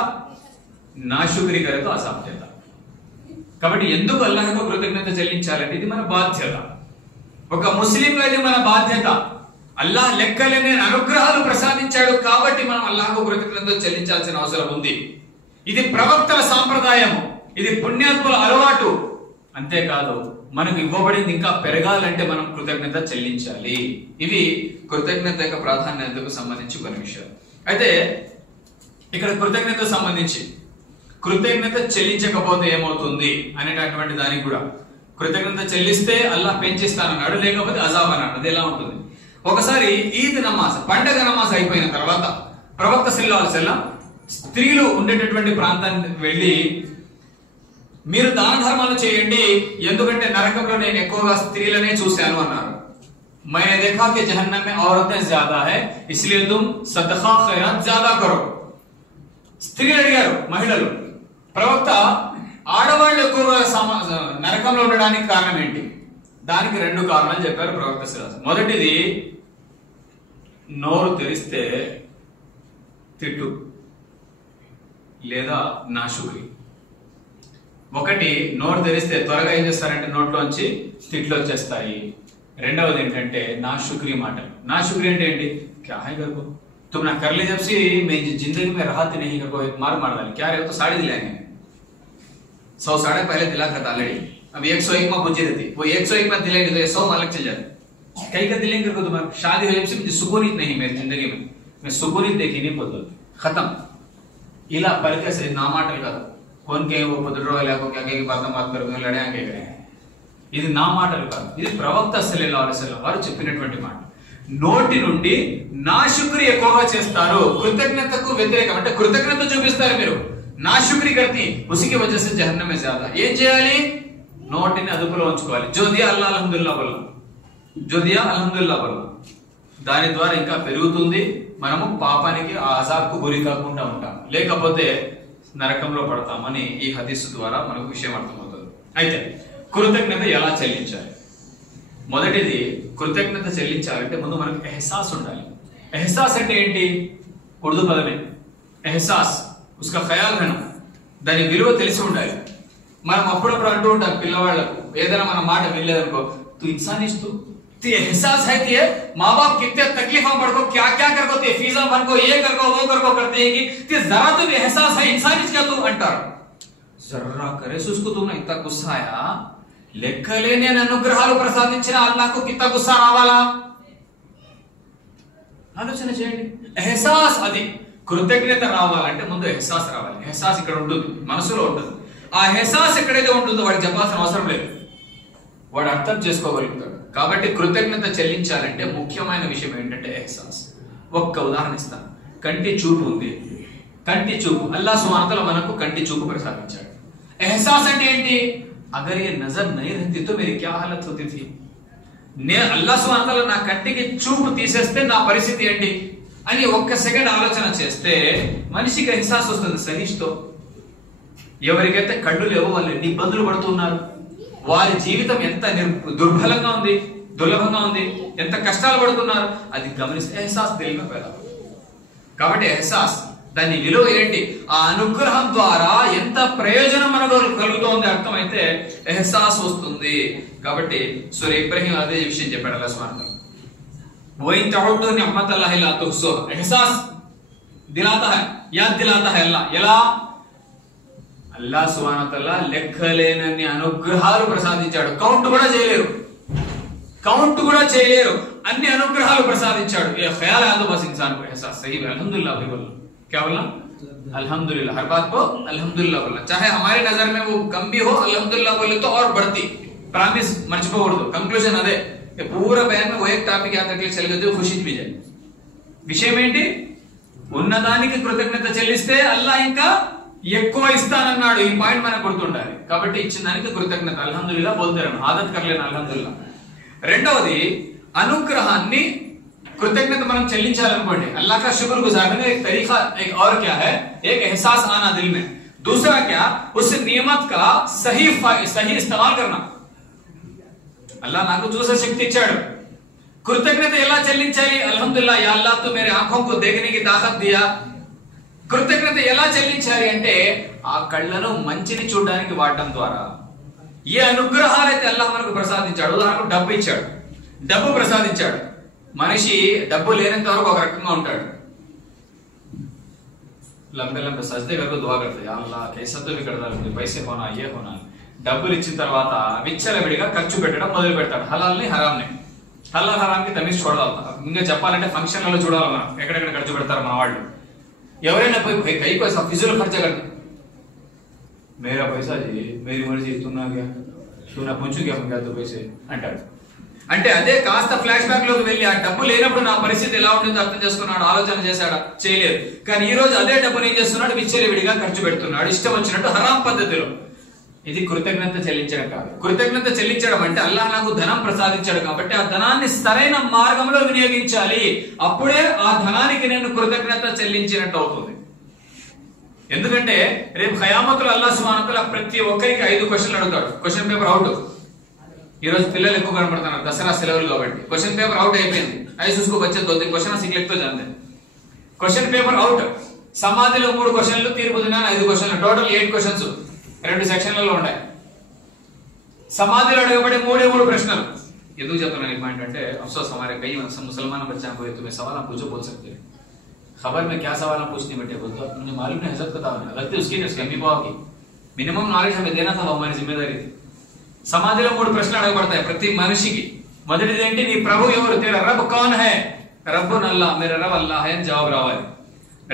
నా శుక్రీ కరేతో అజాబ్ దేతా. కాబట్టి ఎందుకు అల్లాహ్కు కృతజ్ఞత చెల్లించాలంటే ఇది మన బాధ్యత. ఒక ముస్లింగా ఇది మన బాధ్యత. అల్లాహ్ లెక్కలేని అనుగ్రహాలు ప్రసాదించాడు కాబట్టి మనం అల్లాహ్కు కృతజ్ఞత చెల్లించాల్సిన అవసరం ఉంది. ఇది ప్రవక్తల సాంప్రదాయము, ఇది పుణ్యాత్ముల అలవాటు. అంతేకాదు మనకు ఇవ్వబడింది ఇంకా పెరగాలంటే మనం కృతజ్ఞత చెల్లించాలి. ఇవి కృతజ్ఞత యొక్క ప్రాధాన్యతకు సంబంధించి కొన్ని విషయాలు. అయితే ఇక్కడ కృతజ్ఞత సంబంధించి కృతజ్ఞత చెల్లించకపోతే ఏమవుతుంది అనేటటువంటి దానికి కూడా, కృతజ్ఞత చెల్లిస్తే అల్లాహ్ పెంచిస్తానన్నాడు, లేకపోతే అజాబ్ అన్నాడు. అది ఎలా ఉంటుంది? ఒకసారి ఈద్ నమాజ్, పండగ నమాజ్ అయిపోయిన తర్వాత ప్రవక్త సల్లల్లాహు అలైహి వసల్లం స్త్రీలు ఉండేటటువంటి ప్రాంతానికి వెళ్ళి, మీరు దాన ధర్మాలు చేయండి, ఎందుకంటే నరకంలో నేను ఎక్కువగా స్త్రీలనే చూశాను అన్నారు. मैंने देखा कि जहन्नम में औरतें ज्यादा है, इसलिए तुम सदका खैरात ज्यादा करो. స్త్రీలు అడిగారు, మహిళలు, ప్రవక్త ఆడవాళ్ళు ఎక్కువగా నరకంలో ఉండడానికి కారణం ఏంటి? దానికి రెండు కారణాలు చెప్పారు ప్రవక్త సల్లల్లాహు అలైహి వసల్లం. మొదటిది, నోరు తెరిస్తే తిట్టు లేదా నాశుక్రి. ఒకటి, నోరు తెరిస్తే త్వరగా ఏం చేస్తారంటే నోట్లోంచి తిట్లు వచ్చేస్తాయి. రెండవది ఏంటంటే నాశుక్రి మాటలు. నాశుక్రి అంటే ఏంటి? క్యా హై కర్కో, तुम ना कर ले जब से मैं जिंदगी में राहत नहीं करको एक मार डाली, क्या रहे हो तो साड़ी दिलाएंगे, 100 साड़ी पहले दिला था ऑलरेडी, अब 101 में पूछी रहती, वो 101 में दिलेंगे तो 100 अलग चल जाते. कई का दिलेंगे करको तुम्हारा शादी हो जब से मुझे सुकून नहीं मेरी जिंदगी में, मैं सुकून देखी नहीं పొద్దు खत्म. ఇలా పలికేసరి నా మాటలు కాదు. కొన్కే ఓ పొద్దురో లేకో క్యాకే బాతం బాత్ కరుంగే లడాంగే కరే. ఇది నా మాటలు కాదు, ఇది ప్రవక్త సల్లల్లాహు అలైహి వసల్లం వారు చెప్పినటువంటి మాట. నోటి నుండి నాశుక్రి ఎక్కువగా చేస్తారు, కృతజ్ఞతకు వ్యతిరేకం. అంటే కృతజ్ఞత చూపిస్తారు మీరు, నాశుక్రి కర్తి ఉసికి వజహ జహన్నమ మే జ్యాదా. ఏం చేయాలి? నోటిని అదుపులో ఉంచుకోవాలి. జోదియా అల్లాహ్ అల్హమ్దులిల్లాహ్ వల్ల, జోదియా అల్హమ్దులిల్లాహ్ వల్ల, దాని ద్వారా ఇంకా పెరుగుతుంది. మనము పాపానికి ఆ అజాబ్కు గురి కాకుండా ఉంటాం, లేకపోతే నరకంలో పడతామని ఈ హదీసు ద్వారా మనకు విషయం అర్థమవుతుంది. అయితే కృతజ్ఞత ఎలా చెల్లించాలి? మొదటిది, కృతజ్ఞత చెల్లించాలంటే ముందు మనకు ఎహసాస్ ఉండాలి. ఎహసాస్ అంటే ఏంటి? ఉర్దూ పదమే ఎహసాస్, ఉస్కా ఖయాల్ రహనా, దాని విలువ తెలిసి ఉండాలి. మనం అప్పుడప్పుడు అంటూ ఉంటాం పిల్లవాళ్లకు, ఏదైనా మన మాట వినలేదనుకో, తు ఇన్సాన్ ఇస్తూ तो एहसास है कि माँ बाप कितने तकलीफों पड़को, क्या क्या करको, ते फीसा बनको, ये करको, वो करको करते हैं कि जरा तो भी एहसास है इंसान क्या तू अंटर जर्रा करे उसको तुमने इतना गुस्सा आया, లెక్కలేని అనుగ్రహాలు ప్రసాదించిన అల్లాహ్కు కింత గుస్సా రావాలా? ఆలోచన చేయండి. ఎహసాస్, అది కృతజ్ఞత రావాలంటే ముందు ఎహసాస్ రావాలి. ఎహసాస్ ఇక్కడ ఉంటుంది, మనసులో ఉంటుంది. ఆ ఎహసాస్ ఎక్కడైతే ఉంటుందో వాడికి చెప్పాల్సిన అవసరం లేదు, వాడు అర్థం చేసుకోగలుగుతాడు. కాబట్టి కృతజ్ఞత చెల్లించాలంటే ముఖ్యమైన విషయం ఏంటంటే ఎహసాస్. ఒక్క ఉదాహరణ ఇస్తాను. కంటి చూపు ఉంది, కంటి చూపు అల్లాహ్ సుబ్హానహు వ తఆలా మనకు కంటి చూపు ప్రసాదించాడు. ఎహసాస్ అంటే ఏంటి? अगर ये नजर नहीं रहती तो मेरी क्या हालत होती थी. నేను అల్లాహ్ సుబ్హానహు వ తఆలా నా కంటికి చూపు తీసేస్తే నా పరిస్థితి ఏంటి అని ఒక్క సెకండ్ ఆలోచన చేస్తే మనిషికి ఎహసాస్ వస్తుంది. సహిష్తో ఎవరికైతే కళ్ళు లేవో వాళ్ళు ఎన్ని ఇబ్బందులు పడుతున్నారు, వారి జీవితం ఎంత దుర్బలంగా ఉంది, దుర్లభంగా ఉంది, ఎంత కష్టాలు పడుతున్నారు, అది గమనిస్తే ఎహసాస్ దిల్‌లో पैदा. కాబట్టి ఎహసాస్, దాని విలువ ఏంటి, ఆ అనుగ్రహం ద్వారా ఎంత ప్రయోజనం మనకు కలుగుతోంది అర్థమైతే ఎహసాస్ వస్తుంది. కాబట్టి సూర ఇబ్రహీం అదే విషయం చెప్పాడు అల్లాహ్ సుబ్హానహు వ తఆలా. వఇన్ తఉద్దు నిఅమతల్లాహి లా tuhsuha. ఎహసాస్ దిలాతా హై, యాద్ దిలాతా హై అల్లాహ్. ఎలా? అల్లాహ్ సుబ్హానహు వ తఆలా లెక్కలేనన్ని అనుగ్రహాలు ప్రసాదించాడు. కౌంట్ కూడా చేయలేరు, కౌంట్ కూడా చేయలేరు, అన్ని అనుగ్రహాలు ప్రసాదించాడు. ఏ ఖయాల్ ఆదో బస్ ఇన్సాన్ को एहसास सही है अल्हम्दुलिल्लाह भी बोलना, क्या बोलना? अल्हम्दुलिल्लाह. हर बात को अल्हम्दुलिल्लाह बोलना, चाहे हमारे नजर में वो कम भी हो, अल्हम्दुलिल्लाह बोले तो और बढ़ती. प्रॉमिस मर्చిపోకూడదు. కంక్లూజన్ అదే. पूरा बयान में वो एक टॉपिक याद रख ले, चल गए खुशी भी जाए. విషయం ఏంటి? ఉన్నదానికి కృతజ్ఞత చెల్లిస్తే అల్లాహ్ ఇంకా ఎక్కువ ఇస్తానన్నాడు. ఈ పాయింట్ మనకు గుర్తుండాలి. కాబట్టి ఇచ్చిన దానికి కృతజ్ఞత అల్హమ్దులిల్లాహ్ బోల్తే रहना, ఆదత్ कर लेना అల్హమ్దులిల్లాహ్. రెండవది, అనుగ్రహాన్ని कृतज्ञता మనం చెల్లించాలనుకోండి, అల్లాహ్ का शुक्र गुजारने का एक तरीका एक और क्या है, एक एहसास आना दिल में. दूसरा क्या, उस नियमत का सही इस्तेमाल करना. अल्लाह నాకు చూసే శక్తి ఇచ్చాడు. కృతజ్ఞత ఎలా చెల్లించాలి? అల్హమ్దులిల్లా యా అల్లాహ్ తు మేరే ఆంఖోं को देखने की ताकत दिया. కృతజ్ఞత ఎలా చెల్లించాలి అంటే ఆ కళ్ళను మంచిని చూడడానికి వాడడం ద్వారా. ఏ అనుగ్రహాలైతే అల్లాహ్ మనకు ప్రసాదించాడు, ఉదాహరణకు డబ్బు ఇచ్చాడు, డబ్బు ప్రసాదించాడు. మనిషి డబ్బు లేనంత వరకు ఒక రకంగా ఉంటాడు. लंबे लंबे सजदे करके दुआ करते या अल्लाह कैसा तो भी करता मुझे पैसे होना ये होना. డబ్బులు ఇచ్చిన తర్వాత విచ్చలవిడిగా ఖర్చు పెట్టడం మొదలు పెడతాడు. హలాల్ని హరాంని, హలాల్ హరాం కి తమీజ్ చూడాలి. ఇంకా చెప్పాలంటే ఫంక్షన్లలో చూడాలి మనం ఎక్కడెక్కడ ఖర్చు పెడతారు మన వాళ్ళు. ఎవరైనా పోయి కై पैसा फिजूल खर्च करते, मेरा पैसा जी मेरी मर्जी तूना पूछू क्या क्या तो पैसे అంటాడు. అంటే అదే కాస్త ఫ్లాష్ బ్యాక్ లోకి వెళ్ళి ఆ డబ్బు లేనప్పుడు నా పరిస్థితి ఎలా ఉంటుందో అర్థం చేసుకున్నాడు, ఆలోచన చేశాడా? చేయలేదు. కానీ ఈ రోజు అదే డబ్బుని ఏం చేస్తున్నాడు? విచ్చలవిడిగా ఖర్చు పెడుతున్నాడు, ఇష్టం వచ్చినట్టు హరాం పద్ధతిలో. ఇది కృతజ్ఞత చెల్లించడం కాదు. కృతజ్ఞత చెల్లించడం అంటే అల్లాహ్ నాకు ధనం ప్రసాదించాడు కాబట్టి ఆ ధనాన్ని సరైన మార్గంలో వినియోగించాలి. అప్పుడే ఆ ధనానికి నేను కృతజ్ఞత చెల్లించినట్టు అవుతుంది. ఎందుకంటే రేపు ఖయామతులో అల్లాహ్ సుబ్హానహు వ తఆలా ప్రతి ఒక్కరికి 5 క్వశ్చన్లు అడుగుతాడు. Question paper out. ఈ రోజు పిల్లలు ఎక్కువ కనబడుతున్నారు, దసరా సెలవులు కాబట్టి క్వశ్చన్ పేపర్ అవుట్ అయిపోయింది. ఐ చూసుకో బచ్చే 2 క్వశ్చన్ సిగ్లెక్ట్ తో जानते हैं. Question paper out. సమాధిలో 3 క్వశ్చన్లు, తీర్పు దినాన 5 క్వశ్చన్లు, టోటల్ 8 క్వశ్చన్స్ 2 సెక్షన్లలో ఉన్నాయి. సమాధిలో అడగబడే 3 ప్రశ్నలు. ఎందుకు చెప్తున్నాను ఈ పాయింట్ అంటే అఫ్సోస్ हमारे कई मुसलमान बच्चों को तुम्हें सवाल पूछो बोल सकते हैं, खबर में क्या सवाल पूछने बैठे बोल तो मुझे मालूम नहीं, हजरत बताओ ना, गलती उसकी नहीं, उसकी अम्मी बाबा की. मिनिमम नॉलेज हमें देना था, वो हमारी जिम्मेदारी थी. సమాధిలో 3 ప్రశ్నలు అడగబడతాయి ప్రతి మనిషికి. మొదటిది ఏంటి? నీ ప్రభు ఎవరు? तेरा रब कौन है? रब्बुन अल्लाह, मेरा रब अल्लाह है అని జవాబు రావాలి.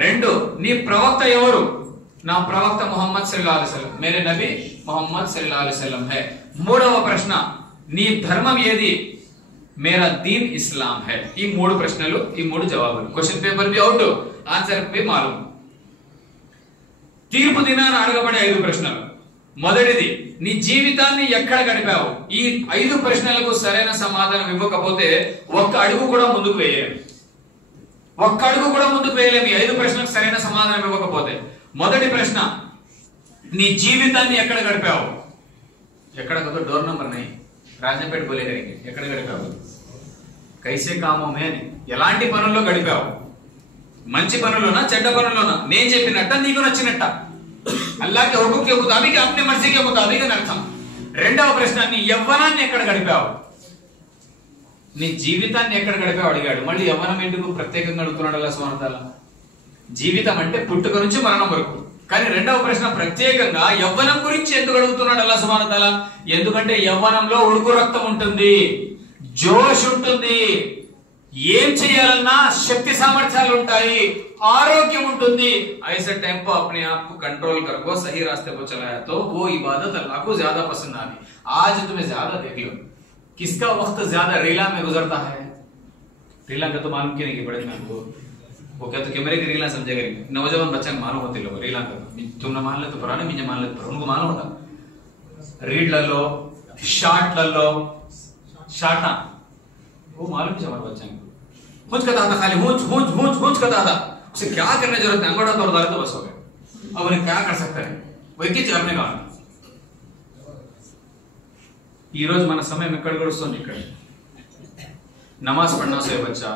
2, నీ ప్రవక్త ఎవరు? నా ప్రవక్త ముహమ్మద్ సల్లల్లాహు అలైహి వసల్లం, मेरे नबी मोहम्मद सल्लल्लाहु अलैहि वसल्लम है. 3వ ప్రశ్న, నీ ధర్మం ఏది? मेरा दीन इस्लाम है. ఈ 3 ప్రశ్నలు, ఈ 3 జవాబులు. క్వశ్చన్ పేపర్ भी అవుట్, ఆన్సర్ भी मालूम. తీర్పు దినాన అడగబడే 5 ప్రశ్నలు. మొదటిది, నీ జీవితాన్ని ఎక్కడ గడిపావు? ఈ 5 ప్రశ్నలకు సరైన సమాధానం ఇవ్వకపోతే ఒక్క అడుగు కూడా ముందుకు వేయలేము. ఒక్క అడుగు కూడా ముందుకు వేయలేము ఈ 5 ప్రశ్నలకు సరైన సమాధానం ఇవ్వకపోతే. మొదటి ప్రశ్న, నీ జీవితాన్ని ఎక్కడ గడిపావు? ఎక్కడ కదా డోర్ నంబర్ नहीं, రాజంపేట బోలే కరెంगे. ఎక్కడ గడిపావు? కైసే కామో మే, ఎలాంటి పనుల్లో గడిపావు? మంచి పనుల్లోనా చెడ్డ పనుల్లోనా? నేను చెప్పినట్ట, నీకు నచ్చినట్ట? అల్లాహ్ के हुक्म के मुताबिक, अपने मर्जी के मुताबिक అని అర్థం. రెండవ ప్రశ్న, నీ యవ్వనాన్ని ఎక్కడ గడిపావు? నీ జీవితాన్ని ఎక్కడ గడిపావు అడిగాడు. మళ్ళీ యవ్వనం ఎందుకు ప్రత్యేకంగా అడుగుతున్నాడు అల్లాహ్ సుబ్హానహు వ తఆలా? జీవితం అంటే పుట్టుక నుంచి మరణం వరకు. కానీ రెండవ ప్రశ్న ప్రత్యేకంగా యవ్వనం గురించి ఎందుకు అడుగుతున్నాడు అల్లాహ్ సుబ్హానహు వ తఆలా? ఎందుకంటే యవ్వనంలో ఉడుకు రక్తం ఉంటుంది, జోష్ ఉంటుంది, ఏం చేయాలన్నా శక్తి సామర్థ్యాలు ఉంటాయి, आरोग्य ఉంటుంది. ऐसे टाइम पर अपने आप को कंट्रोल करको सही रास्ते पर चलाया तो वो इबादत अल्लाह को ज्यादा पसंद आती. आज तुम्हें ज्यादा देख लो, किसका वक्त ज्यादा रीला में गुजरता है? रीला का तो मालूम क्यों नहीं कि बड़े में वो क्या तो कैमरे की रीला समझेगा. नौजवान बच्चा मालूम होते लोग रीला का, तुम न मान ले तो पुराने, मुझे मान ले तो उनको मालूम होता. रीड लो, शार्ट लो, शार्टा वो मालूम है हमारे बच्चे को. हुंच कहता था, खाली हुंच हुंच हुंच हुंच कहता था. उसे क्या करने जरूरत है? अंगूठा तोड़ डाले तो बस हो गया. अब उन्हें क्या कर सकते हैं? वही की करने का. ఈ రోజు మన సమయం ఎక్కడ గడుస్తుంది? ఇక్కడ नमाज पढ़ना से बच्चा,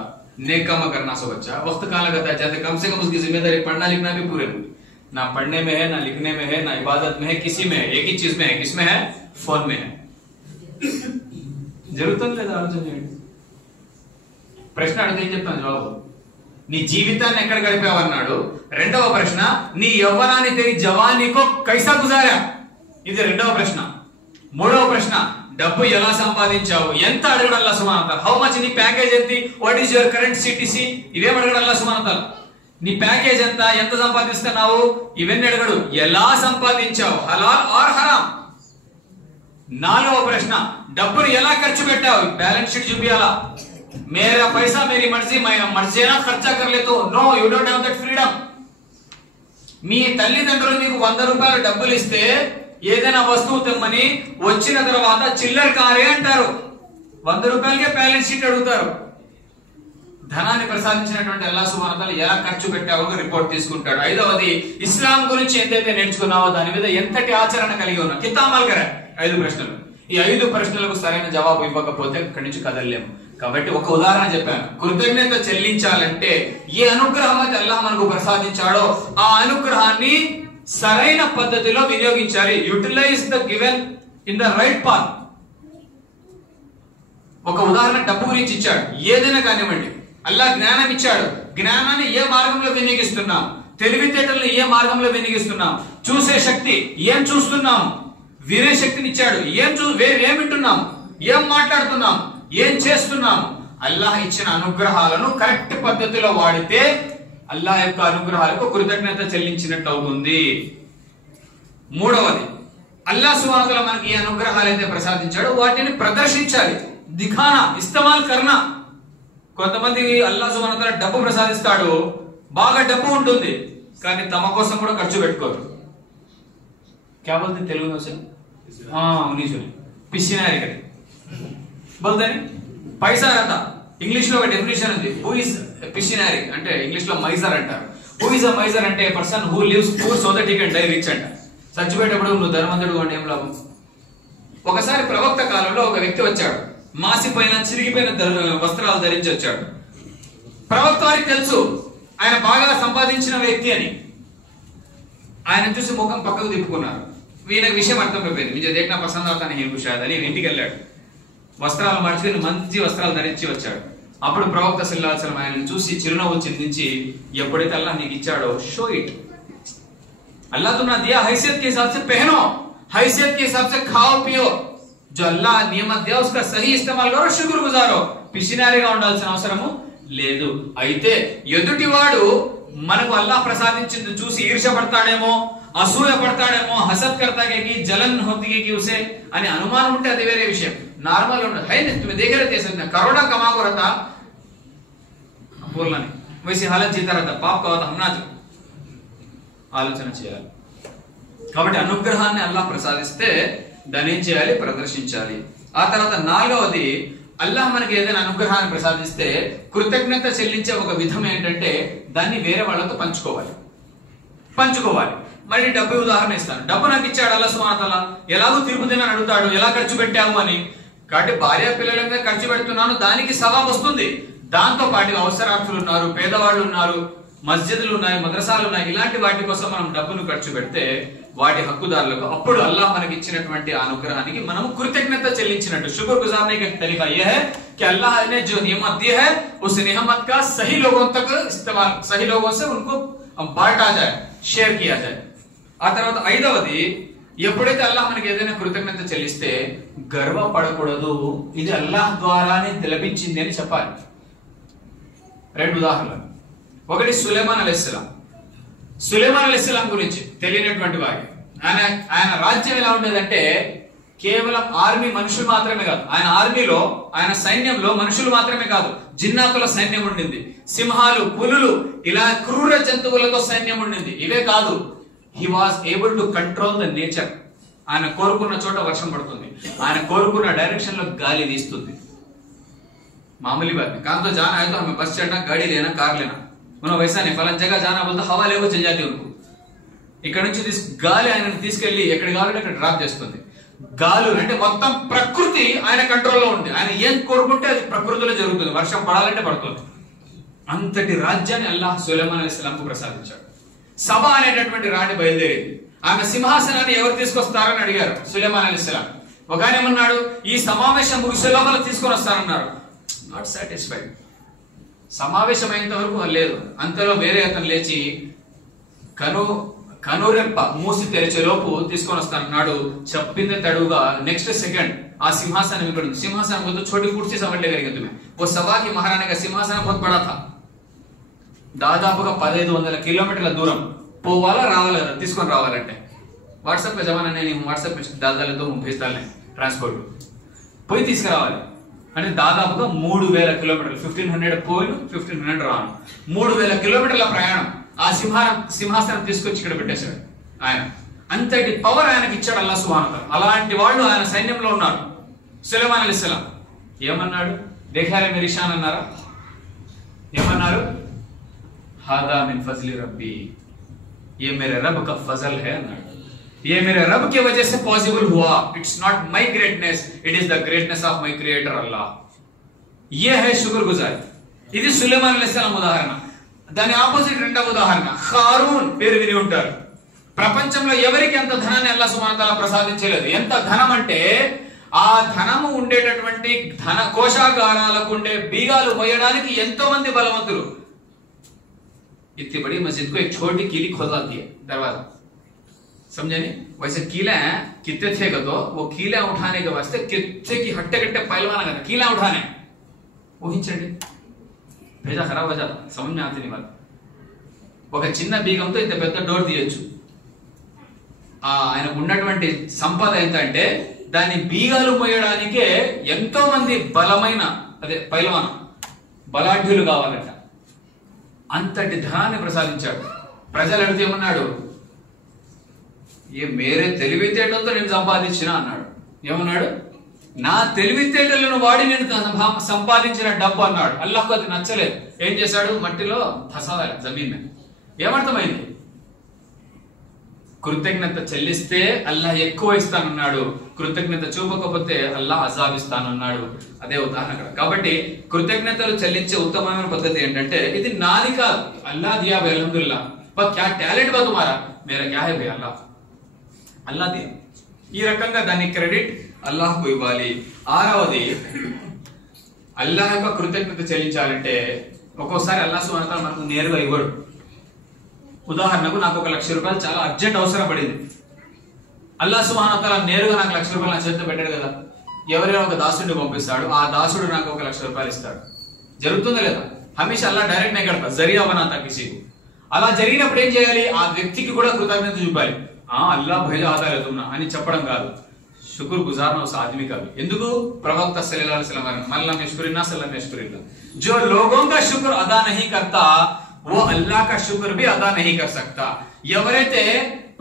नेक काम करना से बच्चा वक्त कहाँ लगाता है? जाते कम से कम उसकी जिम्मेदारी पढ़ना लिखना भी पूरे में. ना पढ़ने में है, ना लिखने में है, ना इबादत में है, किसी में है. एक ही चीज में है. किसमें है? फोन में है. जरूरत లేదు ఆలోచన చేయండి. ప్రశ్న అడిగితే ఏం చెప్తాను జవాబు? నీ జీవితాన్ని ఎక్కడ గడిపావు అన్నాడు. రెండవ ప్రశ్న, నీ యవ్వనాన్ని తెరి జవానీకో కైసా గుజారా? ఇది రెండవ ప్రశ్న. మూడవ ప్రశ్న, డబ్బు ఎలా సంపాదించావు? ఎంత అడగడం అల్లాహ్ సుబ్హానహు వ తఆలా. హౌ మచ్ నీ ప్యాకేజ్ ఎంత? What is your current CTC? ఇవేం అడగడం అల్లాహ్ సుబ్హానహు వ తఆలా. నీ ప్యాకేజ్ ఎంత, ఎంత సంపాదిస్తున్నావు, ఇవన్నీ అడగడు. ఎలా సంపాదించావు, హలాల్ ఆర్ హరాం. నాలుగవ ప్రశ్న, డబ్బును ఎలా ఖర్చు పెట్టావు? బ్యాలెన్స్ షీట్ చూపియాలా. मेरा पैसा मेरी मर्जी, मैं मर्जी ना खर्चा कर ले तो no, you don't have that freedom. మీ తల్లిదండ్రులు మీకు 100 రూపాయలు డబ్బులు ఇస్తే ఏదైనా వస్తువు తెమ్మని వచ్చిన తర్వాత చిల్లర కారే అంటారు. 100 రూపాయలకే బ్యాలెన్స్ షీట్ అడుగుతారు. ధనాన్ని ప్రసాదించినటువంటి అల్లాహ్ సుబ్హానహు వ తఆలా ఎలా ఖర్చు పెట్టావో రిపోర్ట్ తీసుకుంటాడు. ఐదవది, ఇస్లాం గురించి ఎంతైతే నేర్చుకున్నావో దాని మీద ఎంతటి ఆచరణ కలిగి ఉన్నావు. కితామల్ కరా 5 ప్రశ్నలు. ఈ 5 ప్రశ్నలకు సరైన జవాబు ఇవ్వకపోతే ఇక్కడి నుంచి కదలలేము. కాబట్టి ఒక ఉదాహరణ చెప్పాను. కృతజ్ఞత చెల్లించాలంటే ఏ అనుగ్రహం అయితే అల్లాహ్ మనకు ప్రసాదించాడో ఆ అనుగ్రహాన్ని సరైన పద్ధతిలో వినియోగించాలి. Utilize the given in the right path. ఒక ఉదాహరణ డబ్బు గురించి ఇచ్చాడు. ఏదైనా కానివ్వండి, అల్లాహ్ జ్ఞానం ఇచ్చాడు. జ్ఞానాన్ని ఏ మార్గంలో వినియోగిస్తున్నాం? తెలివితేటలను ఏ మార్గంలో వినియోగిస్తున్నాం? చూసే శక్తి ఏం చూస్తున్నాం? వినే శక్తిని ఇచ్చాడు. ఏం వింటున్నాం? ఏం మాట్లాడుతున్నాం? ఏం చేస్తున్నాం? అల్లాహ్ ఇచ్చిన అనుగ్రహాలను కరెక్ట్ పద్ధతిలో వాడితే అల్లాహ్ యొక్క అనుగ్రహాలకు కృతజ్ఞత చెల్లించినట్టు అవుతుంది. మూడవది, అల్లాహ్ సుబ్హానహు వ తఆలా మనకి ఈ అనుగ్రహాలు అయితే ప్రసాదించాడో వాటిని ప్రదర్శించాలి. దిఖానా, ఇస్తమాల్ కర్నా. కొంతమంది అల్లాహ్ సుబ్హానహు వ తఆలా డబ్బు ప్రసాదిస్తాడు, బాగా డబ్బు ఉంటుంది, కానీ తమ కోసం కూడా ఖర్చు పెట్టుకోరు. क्या बोलते तेलुगु में उसे? हाँ उन्हीं सुने पिसिनारी करे बोलते हैं पैसा रहता. इंग्लिश లో ఒక డెఫినిషన్ ఉంది. హూ ఇస్ పిసినారీ అంటే ఇంగ్లీష్ లో మైజర్ అంటారు. హూ ఇస్ అ మైజర్ అంటే person who lives poor so that he can die rich అంట. చచ్చిపోయేటప్పుడు నువ్వు ధనవంతుడు అంటే ఏం లాభం? ఒకసారి ప్రవక్త కాలంలో ఒక వ్యక్తి వచ్చాడు. మాసిపోయిన చిరిగిపోయిన వస్త్రాలు ధరించి వచ్చాడు. ప్రవక్త వారికి తెలుసు ఆయన బాగా సంపాదించిన వ్యక్తి అని. ఆయన చూసి ముఖం పక్కకు తిప్పుకున్నారు. ఈయనకు విషయం అర్థమైపోయింది. ముझे देखना पसंद आता नहीं है शायद అని ఇంటికి వెళ్ళాడు. వస్త్రాలు మార్చుకుని మంచి వస్త్రాలు ధరించి వచ్చాడు. అప్పుడు ప్రవక్త సల్లల్లాహు అలైహి వసల్లం ఆయనను చూసి చిరునవ్వు చిందించి, ఎప్పుడైతే అల్లాహ్ నీకు ఇచ్చాడో షో ఇట్. अल्लाह तुमने दिया हैसियत के हिसाब से पहनो, हैसियत के हिसाब से खाओ पियो. जो अल्लाह नियमत दिया उसका सही इस्तेमाल करो, शुक्र गुजारो. పిసినారిగా ఉండాల్సిన అవసరము లేదు. అయితే ఎదుటివాడు మనకు అల్లాహ్ ప్రసాదించింది చూసి ఈర్ష్యపడతాడేమో, అసూయ పడతాడేమో, హసద్ కర్తాకి జలన్ హోతీకి ఉసే అని అనుమానం ఉంటే అది వేరే విషయం. నార్మల్ ఉండదు. హై तुम्हें देख रहे थे सब करोड़ा कमा को रहता बोलना नहीं, वैसी हालत जीता रहता, पाप का होता हम ना ఆలోచన చేయాలి. కాబట్టి అనుగ్రహాన్ని అల్లాహ్ ప్రసాదిస్తే దాన్ని ఏం చేయాలి? ప్రదర్శించాలి. ఆ తర్వాత నాలుగవది, అల్లాహ్ మనకి ఏదైనా అనుగ్రహాన్ని ప్రసాదిస్తే కృతజ్ఞత చెల్లించే ఒక విధం ఏంటంటే దాన్ని వేరే వాళ్ళతో పంచుకోవాలి. మళ్ళీ డబ్బు ఉదాహరణ ఇస్తాను. డబ్బు నాకు ఇచ్చాడు అల్లాహ్ సుబ్హానహు వ తఆలా, ఎలాగో తిరుపతిని అడుగుతాడు ఎలా ఖర్చు పెట్టావు అని. కాబట్టి భార్య పిల్లల మీద ఖర్చు పెడుతున్నాను, దానికి సవాబు వస్తుంది. దాంతో పాటు అవసరార్థులు ఉన్నారు, పేదవాళ్ళు ఉన్నారు, మస్జిద్లు ఉన్నాయి, మద్రసాలు ఉన్నాయి. ఇలాంటి వాటి కోసం మనం డబ్బును ఖర్చు పెడితే వాటి హక్కుదారులకు అప్పుడు అల్లాహ్ మనకి ఇచ్చినటువంటి అనుగ్రహానికి మనం కృతజ్ఞత చెల్లించినట్టు. శుక్ర్ గుజార్నే का तरीका यह है कि अल्लाह ने जो नियमत दी है उस नियमत का सही लोगों तक इस्तेमाल, सही लोगों से उनको बांटा जाए, షేర్ किया जाए. ఆ తర్వాత ఐదవది, ఎప్పుడైతే అల్లాహ్ మనకి ఏదైనా కృతజ్ఞత చెల్లిస్తే గర్వపడకూడదు. ఇది అల్లాహ్ ద్వారానే లభించింది అని చెప్పాలి. రెండు ఉదాహరణలు. ఒకటి సులైమాన్ అలైహిస్సలాం. సులైమాన్ అలైహిస్సలాం గురించి తెలియనటువంటి వారి ఆయన రాజ్యం ఎలా ఉండేదంటే కేవలం ఆర్మీ మనుషులు మాత్రమే కాదు, ఆయన ఆర్మీలో ఆయన సైన్యంలో మనుషులు మాత్రమే కాదు, జిన్నాతుల సైన్యం ఉండింది, సింహాలు, పులులు, ఇలా క్రూర జంతువులతో సైన్యం ఉండింది. ఇవే కాదు, he was able to control the nature. ఆయన కోరుకున్న చోట వర్షం పడుతుంది, ఆయన కోరుకున్న డైరెక్షన్ లో గాలి వీస్తుంది. मामूली बात नहीं. काम तो जाना है तो हमें बस चढ़ना, गाड़ी लेना, कार लेना, उन्होंने वैसा नहीं. फलान जगह जाना बोलता हवा ले वो चल जाती उनको. ఇక్కడ నుంచి గాలి ఆయన తీసుకెళ్లి ఎక్కడ కావాలంటే అక్కడ డ్రాప్ చేస్తుంది. గాలు అంటే మొత్తం ప్రకృతి ఆయన కంట్రోల్లో ఉంది. ఆయన ఏం కోరుకుంటే అది ప్రకృతిలో జరుగుతుంది. వర్షం పడాలంటే పడుతుంది. అంతటి రాజ్యాన్ని అల్లాహ్ సులైమాన్ అలైహిస్సలాంకు ప్రసాదించాడు. సభ అనేటటువంటి రాణి బయలుదేరింది. ఆమె సింహాసనాన్ని ఎవరు తీసుకొస్తారని అడిగారు సులైమాన్ అలైహిస్సలాం. ఒక ఆయన ఏమన్నాడు, ఈ సమావేశం ముగిసే లోపల తీసుకొని వస్తారన్నారు. Not satisfied. సమావేశం అయినంత వరకు లేదు. అంతలో వేరే అతను లేచి కనురెప్ప మూసి తెరిచే లోపు తీసుకొని వస్తానన్నాడు. చెప్పిందే తడుగా నెక్స్ట్ సెకండ్ ఆ సింహాసనం ఇక్కడ ఉంది. సింహాసనం को तो छोटी कुर्सी समझ लेगा तुम्हें. वो सभा की महारानी का सिंहासन बहुत बड़ा था. దాదాపుగా 1500 కిలోమీటర్ల దూరం పోవాలా రావాలా తీసుకొని రావాలంటే వాట్సాప్ पे जमाना नहीं, వాట్సాప్ पे डाल डाले तो भेज डालने ट्रांसपोर्ट పోయి తీసుకురావాలి అంటే దాదాపుగా 3000 కిలోమీటర్లు. 1500 పోయి 1500 రాను, 3000 కిలోమీటర్ల ప్రయాణం. ఆ సింహాసనం తీసుకొచ్చి ఇక్కడ పెట్టేశాడు ఆయన. అంతటి పవర్ ఆయనకి ఇచ్చాడు అల్లాహ్ సుబ్హానహు వ తఆలా. అలాంటి వాళ్ళు ఆయన సైన్యంలో ఉన్నారు. సులైమాన్ అలైహిస్సలాం ఏమన్నాడు, దేఖారే మేరీ షాన్ అన్నారా? ఏమన్నారు? హాదా మిన్ ఫజ్లి రబ్బీ, ये मेरे रब का फजल है अన్నాడు. ये मेरे रब की वजह से पॉसिबल हुआ. It's not my greatness, it is the greatness of my creator Allah. ये है शुक्रगुजार. ఇది సులైమాన్ అలైహిస్సలాం ఉదాహరణ. దాని ఆపోజిట్ రెండవ ఉదాహరణ ఖారూన్, పేరు విని ఉంటారు. ప్రపంచంలో ఎవరికి అంత ధనాన్ని అల్లాహ్ సుబ్హానహు వ తఆలా ప్రసాదించలేదు. ఎంత ధనం అంటే ఆ ధనము ఉండేటటువంటి ధన కోశాగారాలకు ఉండే బీగాలు మోయడానికి ఎంతో మంది బలవంతులు. इतनी बड़ी मस्जिद को एक छोटी कीली खोदवाती है दरवाजा, समझे नहीं? वैसे कीले हैं कितने थे का, तो वो कीले उठाने के वास्ते कितने की हट्टे कट्टे पहलवान करते कीला उठाने, वो हिंचंడి भेजा खराब हो जाता. समझ में आती नहीं बात. ఒక చిన్న బీగంతో ఇంత పెద్ద డోర్ తీయొచ్చు. ఆయనకు ఉన్నటువంటి సంపద ఎంత అంటే దాని బీగాలు మోయడానికే ఎంతో మంది బలమైన అదే పైలవాన్ బలాఢ్యులు కావాలంట. అంతటి ధనాన్ని ప్రసాదించాడు. ప్రజలు అడిగితే ఏమన్నాడు? ఏ మేరే తెలివితేటలతో నేను సంపాదించిన అన్నాడు. ఏమన్నాడు? నా తెలివితేటలను వాడి నేను సంపాదించిన డబ్బు అన్నాడు. అల్లాహ్కు అది నచ్చలేదు. ఏం చేశాడు? మట్టిలో ధసాలి జమీన్ మీద. ఏమర్థమైంది? కృతజ్ఞత చెల్లిస్తే అల్లాహ్ ఎక్కువ ఇస్తానన్నాడు, కృతజ్ఞత చూపకపోతే అల్లాహ్ అజాబ్ ఇస్తానన్నాడు. అదే ఉదాహరణ అక్కడ. కాబట్టి కృతజ్ఞతలు చెల్లించే ఉత్తమమైన పద్ధతి ఏంటంటే ఇది నాది కాదు, అల్లాహ్ దియా భై అల్హమ్దులిల్లాహ్. క్యా టాలెంట్ బా తుమారా, మేరా క్యా హై భై అల్లాహ్, అల్లాహ్ దియా. ఈ రకంగా దాని క్రెడిట్ అల్లాహ్కు ఇవ్వాలి. ఆరవది, అల్లాహ్ యొక్క కృతజ్ఞత చెల్లించాలంటే ఒక్కోసారి అల్లాహ్ సుబ్హానహు వ తఆలా మనకు నేరుగా ఇవ్వడు. ఉదాహరణకు నాకు 1,00,000 రూపాయలు చాలా అర్జెంట్ అవసరం పడింది. అల్లాహ్ సుబ్హానహు వ తఆలా నేరుగా నాకు 1,00,000 రూపాయలు నా చేతిలో పెట్టాడు కదా. ఎవరైనా ఒక దాసుడిని పంపిస్తాడు, ఆ దాసుడు నాకు 1,00,000 రూపాయలు ఇస్తాడు. జరుగుతుందా లేదా? హమేషా అల్లాహ్ డైరెక్ట్ నే కడతా, జరియా బనాతా కిసీకు. అలా జరిగినప్పుడు ఏం చేయాలి? ఆ వ్యక్తికి కూడా కృతజ్ఞత చూపాలి. అల్లాహ్ భేజా ఆతా హై తుమ్నా అని చెప్పడం కాదు. शुक्र गुजारना उस आदमी का भी. ఎందుకు? ప్రవక్త సల్లల్లాహు అలైహి వసల్లం అన్నారు, మల్లం యష్కురిన్నా సల్లం యష్కురిల్లాహ్. जो लोगों का शुक्र अदा नहीं करता वो अल्लाह का शुक्र भी अदा नहीं कर सकता. ఎవరైతే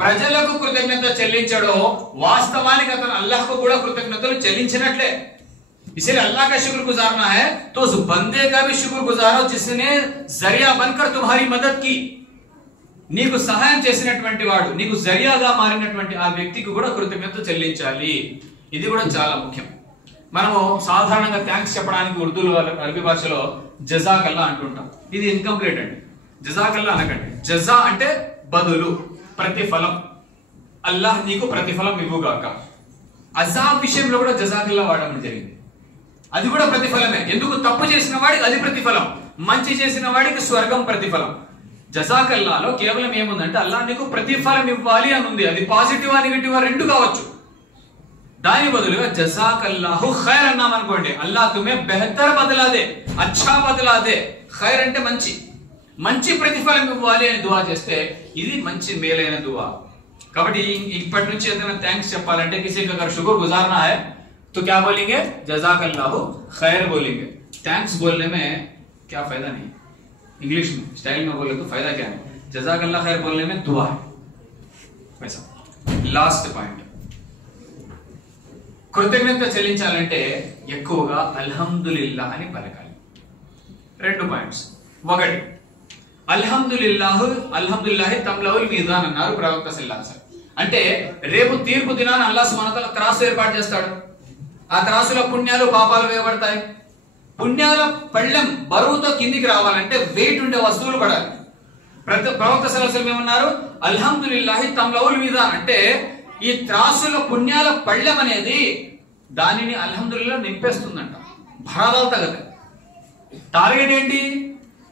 ప్రజలకు కృతజ్ఞత చెల్లించడో వాస్తవానికి అతను అల్లాహ్కు కూడా కృతజ్ఞతలు చెల్లించినట్లే. इसलिए अल्लाह का शुक्र गुजारना है तो उस बंदे का भी शुक्र गुजारो जिसने जरिया बनकर तुम्हारी मदद की. నీకు సహాయం చేసినటువంటి వాడు, నీకు జరియాగా మారినటువంటి ఆ వ్యక్తికి కూడా కృతజ్ఞత చెల్లించాలి. ఇది కూడా చాలా ముఖ్యం. మనము సాధారణంగా థ్యాంక్స్ చెప్పడానికి ఉర్దూలో అరబీ భాషలో జజాకల్లా అంటుంటాం. ఇది ఇన్కంప్లీట్ అండి. జజాకల్లా అనకండి. జజా అంటే బదులు, ప్రతిఫలం. అల్లాహ్ నీకు ప్రతిఫలం ఇవ్వుగాక. అజాబ్ విషయంలో కూడా జజాకల్లా వాడడం జరిగింది. అది కూడా ప్రతిఫలమే. ఎందుకు? తప్పు చేసిన వాడికి అది ప్రతిఫలం, మంచి చేసిన వాడికి స్వర్గం ప్రతిఫలం. జజాకల్లాలో కేవలం ఏముందంటే అల్లాహ్ నీకు ప్రతిఫలం ఇవ్వాలి అని ఉంది. అది పాజిటివ్ నెగటివ్ రెండు కావచ్చు. దాని బదులుగా జజాకల్లాహు ఖైర్ అన్నాం అనుకోండి, అల్లాహ్ తుమే బెహతర్ బదలా దే, అచ్చా బదలా దే. ఖైర్ అంటే మంచి, మంచి ప్రతిఫలం ఇవ్వాలి అని దువా చేస్తే ఇది మంచి మేలైన దువా. కాబట్టి ఇప్పటి నుంచి ఏదైనా థ్యాంక్స్ చెప్పాలంటే కిసీకి అగర్ శుక్ర్ గుజారనా హై तो क्या बोलेंगे? जज़ाकल्लाहु खैर बोलेंगे. थैंक्स बोलने में क्या फायदा नहीं. इंग्लिश में स्टाइल में बोले तो फायदा क्या है? जज़ाकल्लाह खैर बोलने में दुआ है. वैसा लास्ट పాయింట్, కృతజ్ఞత చెల్లించాలంటే ఎక్కువగా అల్హమ్దులిల్లాహ్ అని పలకాలి. 2 పాయింట్స్. 1, అల్హమ్దులిల్లాహ్ అల్హమ్దులిల్లాహి తమ్లౌల్ మీజాన్ అన్నారు ప్రవక్త సల్లల్లాహు అలైహి వసల్లం. అంటే రేపు తీర్పు దినాన అల్లాహ్ సుబ్హానహు వ తఆలా త్రాసు ఏర్పాటు చేస్తాడు. ఆ త్రాసులో పుణ్యాలు పాపాలు వేయబడతాయి. పుణ్యాల పళ్ళెం బరువుతో కిందికి రావాలంటే వెయిట్ ఉండే వస్తువులు పడాలి. ప్రవక్త సల్లల్లాహు అలైహి వసల్లం ఏమన్నారు? అల్హమ్దులిల్లాహి తమ్లౌల్ మీజాన్ అంటే ఈ త్రాసులో పుణ్యాల పళ్ళెం అనేది దానిని అల్హమ్దులిల్లాహ్ నింపేస్తుందంట. భరాదాల్ తగదు. టార్గెట్ ఏంటి?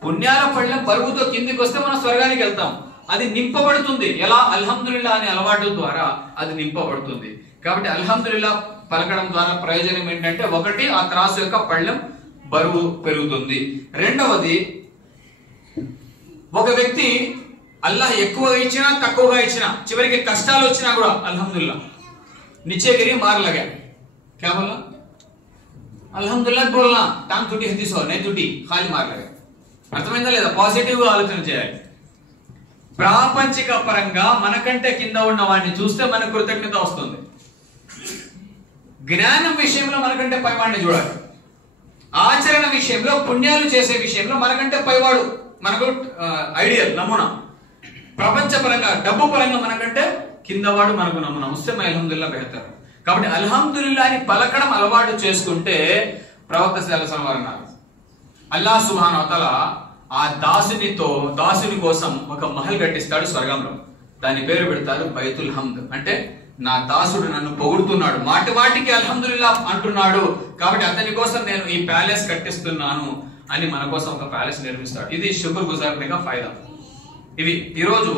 పుణ్యాల పళ్ళెం బరువుతో కిందికి వస్తే మనం స్వర్గానికి వెళ్తాం. అది నింపబడుతుంది. ఎలా? అల్హమ్దులిల్లాహ్ అనే అలవాటు ద్వారా అది నింపబడుతుంది. కాబట్టి అల్హమ్దులిల్లాహ్ పలకడం ద్వారా ప్రయోజనం ఏంటంటే 1, ఆ త్రాసు యొక్క పళ్ళెం బరువు పెరుగుతుంది. 2వది, ఒక వ్యక్తి అల్లాహ్ ఎక్కువగా ఇచ్చినా తక్కువగా ఇచ్చినా చివరికి కష్టాలు వచ్చినా కూడా అల్హమ్దులిల్లాహ్ नीचे गिरी मार लगा, क्या बोला? అల్హమ్దులిల్లాహ్ बोलना. टांग टूटी हदीस हो नहीं टूटी, खाली मार लगा. అర్థమైందా లేదా? పాజిటివ్ గా ఆలోచన చేయాలి. ప్రాపంచిక పరంగా మనకంటే కింద ఉన్న వాడిని చూస్తే మనకు కృతజ్ఞత వస్తుంది. జ్ఞానం విషయంలో మనకంటే పైవాడిని చూడాలి. ఆచరణ విషయంలో, పుణ్యాలు చేసే విషయంలో మనకంటే పైవాడు, మనకు ఐడియల్ నమూనా. ప్రపంచ పరంగా, డబ్బు పరంగా మనకంటే కిందవాడు మనకు నమూనా. ముస్లిం అల్హమ్దుల్లా బెహతర్. కాబట్టి అల్హమ్దుల్లా అని పలకడం అలవాటు చేసుకుంటే ప్రవక్త సల్లల్లాహు అలైహి వసల్లం అన్నారు, అల్లాహ్ సుబ్హానహు వ తఆలా ఆ దాసుని కోసం ఒక మహల్ కట్టిస్తాడు స్వర్గంలో. దాని పేరు పెడతారు బైతుల్ హమ్ద్. అంటే నా దాసుడు నన్ను పొగుడుతున్నాడు, మాటి మాటికి అల్హమ్దుల్లా అంటున్నాడు, కాబట్టి అతని కోసం నేను ఈ ప్యాలెస్ కట్టిస్తున్నాను అని మన కోసం ఒక ప్యాలెస్ నిర్మిస్తాడు. ఇది శుక్ర్ గుజార్నేగా ఫాయిదా. ఇవి ఈరోజు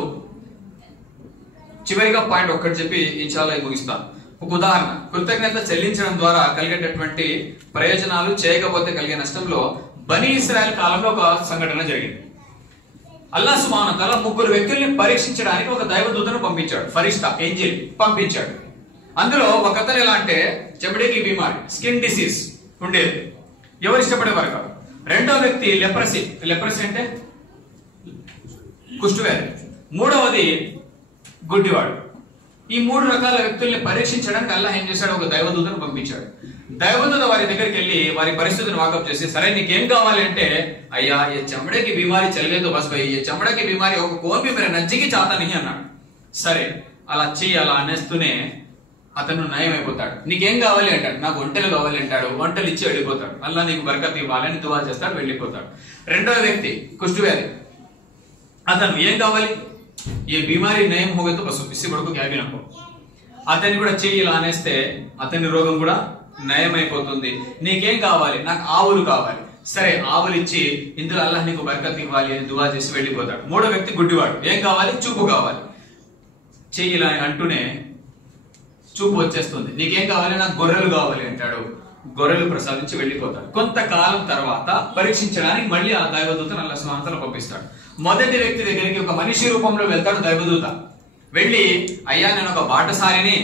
చివరిగా పాయింట్ ఒక్కటి చెప్పి ఇన్షాల్లా ముగిస్తాను. ఒక ఉదాహరణ, కృతజ్ఞత చెల్లించడం ద్వారా కలిగేటటువంటి ప్రయోజనాలు, చేయకపోతే కలిగే నష్టంలో బనీ ఇస్రాయల్ కాలంలో ఒక సంఘటన జరిగింది. అల్లాహ్ సుబ్హానహు వ తఆలా 3 వ్యక్తుల్ని పరీక్షించడానికి ఒక దైవదూతను పంపించాడు. ఫరిష్తా, ఏంజిల్ పంపించాడు. అందులో ఒకతను ఎలా అంటే చెమడికి బీమారి, స్కిన్ డిసీజ్ ఉండేది, ఎవరు ఇష్టపడేవారు కాదు. రెండో వ్యక్తి లెప్రసీ అంటే కుష్ఠవ్యాధి. మూడవది గుడ్డివాడు. ఈ 3 రకాల వ్యక్తుల్ని పరీక్షించడానికి అల్లాహ్ ఏం చేశాడు, ఒక దైవదూతను పంపించాడు. దైవదూత వారి దగ్గరికి వెళ్ళి వారి పరిస్థితిని వాకప్ చేసి, సరే నీకేం కావాలి అంటే, అయ్యా ఏ చమడకి బీమారి చలిగేతో బస్ భయ్, ఏ చమడకి బీమారి ఒక కోపి మీరు నజ్జికి చాతా నీ అన్నాడు. సరే అలా చెయ్యి, అలా అనేస్తూనే అతను నయం అయిపోతాడు. నీకేం కావాలి అంటాడు, నాకు వంటలు కావాలి అంటాడు. వంటలు ఇచ్చి వెళ్ళిపోతాడు. అల్లా నీకు బరకత్ ఇవ్వాలని దువా చేస్తాడు, వెళ్ళిపోతాడు. రెండో వ్యక్తి కుష్ఠవ్యాధి. అతను ఏం కావాలి, ఏ బీమారి నయం హోగతో బస్సు ఇసి పడుకు క్యాబీ నమ్మకం. అతన్ని కూడా చెయ్యి ఇలా అనేస్తే అతని రోగం కూడా నయమైపోతుంది. నీకేం కావాలి, నాకు ఆవులు కావాలి. సరే ఆవులు ఇచ్చి ఇందులో అల్లాహ్ నీకు బరకత్ ఇవ్వాలి అని దువా చేసి వెళ్ళిపోతాడు. మూడో వ్యక్తి గుడ్డివాడు. ఏం కావాలి, చూపు కావాలి. చెయ్యి ఇలా అంటూనే చూపు వచ్చేస్తుంది. నీకేం కావాలి, నాకు గొర్రెలు కావాలి అంటాడు. గొర్రెలు ప్రసాదించి వెళ్ళిపోతాడు. కొంతకాలం తర్వాత పరీక్షించడానికి మళ్ళీ ఆ దైవదూతను అల్లాహ్ సుబ్హానహు వ తఆలా పంపిస్తాడు. మొదటి వ్యక్తి దగ్గరికి ఒక మనిషి రూపంలో వెళ్తాడు దైవదూత. వెళ్ళి, అయ్యా నేను ఒక బాటసారిని,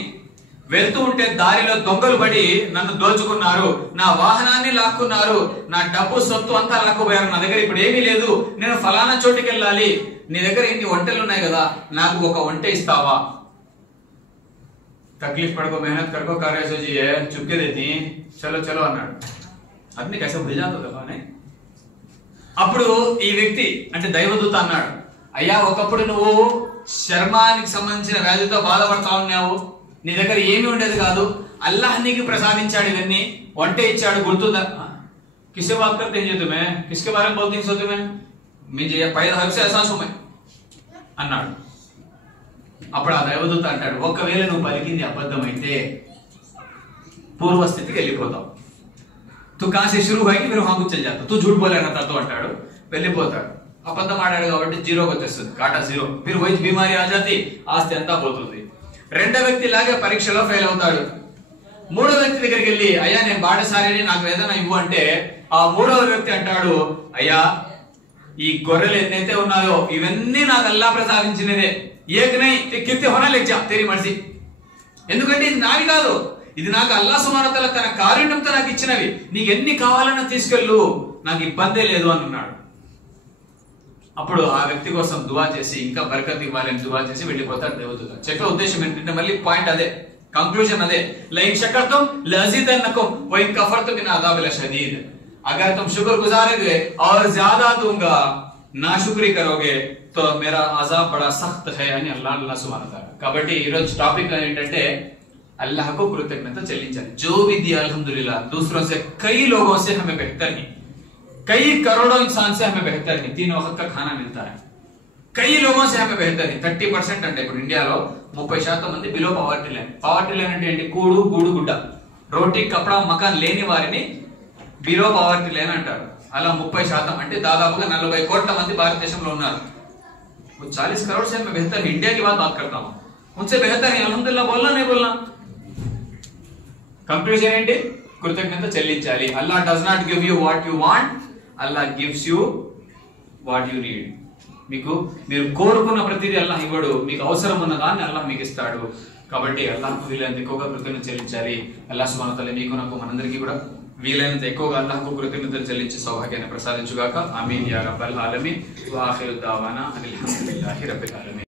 వెళ్తూ ఉంటే దారిలో దొంగలు పడి నన్ను దోచుకున్నారు, నా వాహనాన్ని లాక్కున్నారు, నా డబ్బు సొత్తు అంతా లాక్కుపోయారు, నా దగ్గర ఇప్పుడు ఏమీ లేదు, నేను ఫలానా చోటుకి వెళ్ళాలి, నీ దగ్గర ఇన్ని వంటలు ఉన్నాయి కదా, నాకు ఒక వంట ఇస్తావా? తక్లీఫ్ పడుకో, మెహనత్ కడుకో, కార్యసోజీ చుక్కే దేతి, చలో చలో అన్నాడు. అతని కైసా భుజాతో. అప్పుడు ఈ వ్యక్తి అంటే దైవదూత అన్నాడు, అయ్యా ఒకప్పుడు నువ్వు చర్మానికి సంబంధించిన వ్యాధితో బాధపడతా ఉన్నావు, నీ దగ్గర ఏమీ ఉండేది కాదు, అల్లాహ్ నీకు ప్రసాదించాడు ఇవన్నీ, వంట ఇచ్చాడు, గుర్తుందా? కిసే బాత్ కర్తే హై తుమే, కిస్కే బారే మే బోల్తే హో తుమే, ముझे पैदा हक से एहसास हूं मैं అన్నాడు. అప్పుడు ఆ దైవదూత అంటాడు, ఒకవేళ నువ్వు పలికింది అబద్ధమైతే పూర్వస్థితికి వెళ్ళిపోతావు. तू कहां से शुरू होगी फिर वहां को चल जाता, तू झूठ बोलेगा था तो అంటాడు, వెళ్ళిపోతాడు. అబద్ధం ఆడాడు కాబట్టి జీరోకి వచ్చేస్తుంది, కాటా జీరో. फिर वही बीमारी आ जाती, ఆస్తి అంతా పోతుంది. రెండో వ్యక్తి లాగే పరీక్షలో ఫెయిల్ అవుతాడు. మూడో వ్యక్తి దగ్గరికి వెళ్ళి, అయ్యా నేను బాటసారిని, నాకు ఏదైనా ఇవ్వు అంటే, ఆ మూడవ వ్యక్తి అంటాడు, అయ్యా ఈ గొర్రెలు ఎన్నైతే ఉన్నాయో ఇవన్నీ నాకు అల్లా ప్రసాదించినదే, ఏకనై కిత్తే హోనా లెచ్చా తెరి మర్జీ, ఎందుకంటే ఇది నావి కాదు, ఇది నాకు అల్లాహ్ సుబ్హానహు వ తఆలా తన కారుణ్యంతో నాకు ఇచ్చినవి, నీకు ఎన్ని కావాలన్నా తీసుకెళ్ళు, నాకు ఇబ్బందే లేదు అని అన్నాడు. అప్పుడు ఆ వ్యక్తి కోసం దువా చేసి ఇంకా బరకత్ ఇవ్వాలని దువా చేసి వెళ్ళిపోతాడు దేవదూత. చెప్పే ఉద్దేశం ఏంటంటే మళ్ళీ పాయింట్ అదే, కంక్లూజన్ అదే, లైన్ షకర్తుం లజిదన్నకుం వ ఇన్ కఫర్తుం ఇన్ అదాబిల్ షదీద్, अगर तुम शुक्र गुजारोगे और ज्यादा दूंगा, नाशुक्री करोगे तो मेरा अजाब बड़ा सख्त है అని అల్లాహ్ సుబ్హానహు వ తఆలా. కాబట్టి ఈ రోజు టాపిక్ ఏంటంటే अल्लाह को कृतज्ञता చెల్లించాలి. जो भी दिया अल्हम्दुलिल्लाह, दूसरों से कई लोगों से हमें बेहतर ही, कई करोड़ों इंसान से हमें बेहतर ही 3 वक्त का खाना मिलता है, कई लोगों से हमें बेहतर ही. 30% అంటే ఇప్పుడు ఇండియాలో 30% మంది below poverty line. Poverty line అంటే ఏంటి? కూడు గూడు గుడ్డ, రోటీ కపడా మకాన్ లేని వారిని బిలో పవర్టీ లైన్ అంటారు. అలా 30% అంటే దాదాపుగా 40 కోట్ల మంది భారతదేశంలో ఉన్నారు. 40 करोड़ से मैं बेहतर इंडिया की बात करता हूँ, उनसे बेहतर है अल्हम्दुलिल्लाह. बोलना नहीं बोलना, కంక్లూజన్ ఏంటి? కృతజ్ఞత చెల్లించాలి. Allah does not give you what you want, Allah gives you what you need. మీరు కోరుకున్న ప్రతిదీ అల్లాహ్ ఇవ్వడు, మీకు అవసరం ఉన్న దాన్ని అల్లాహ్ మీకు ఇస్తాడు. కాబట్టి అల్లాహ్కు వీలైనంత ఎక్కువగా కృతజ్ఞత చెల్లించాలి. అల్లాహ్ సుబ్హానహు వ తఆలా మీకు నాకు మనందరికీ కూడా వీలైనంత ఎక్కువగా అల్లాహ్కు కృతజ్ఞతలు చెల్లించి సౌభాగ్యాన్ని ప్రసాదించుగాక. ఆమీన్ యా రబ్బల్ ఆలమీన్. వ ఆఖిరు దావానా అనిల్ హమ్దులిల్లాహి రబ్బిల్ ఆలమీన్.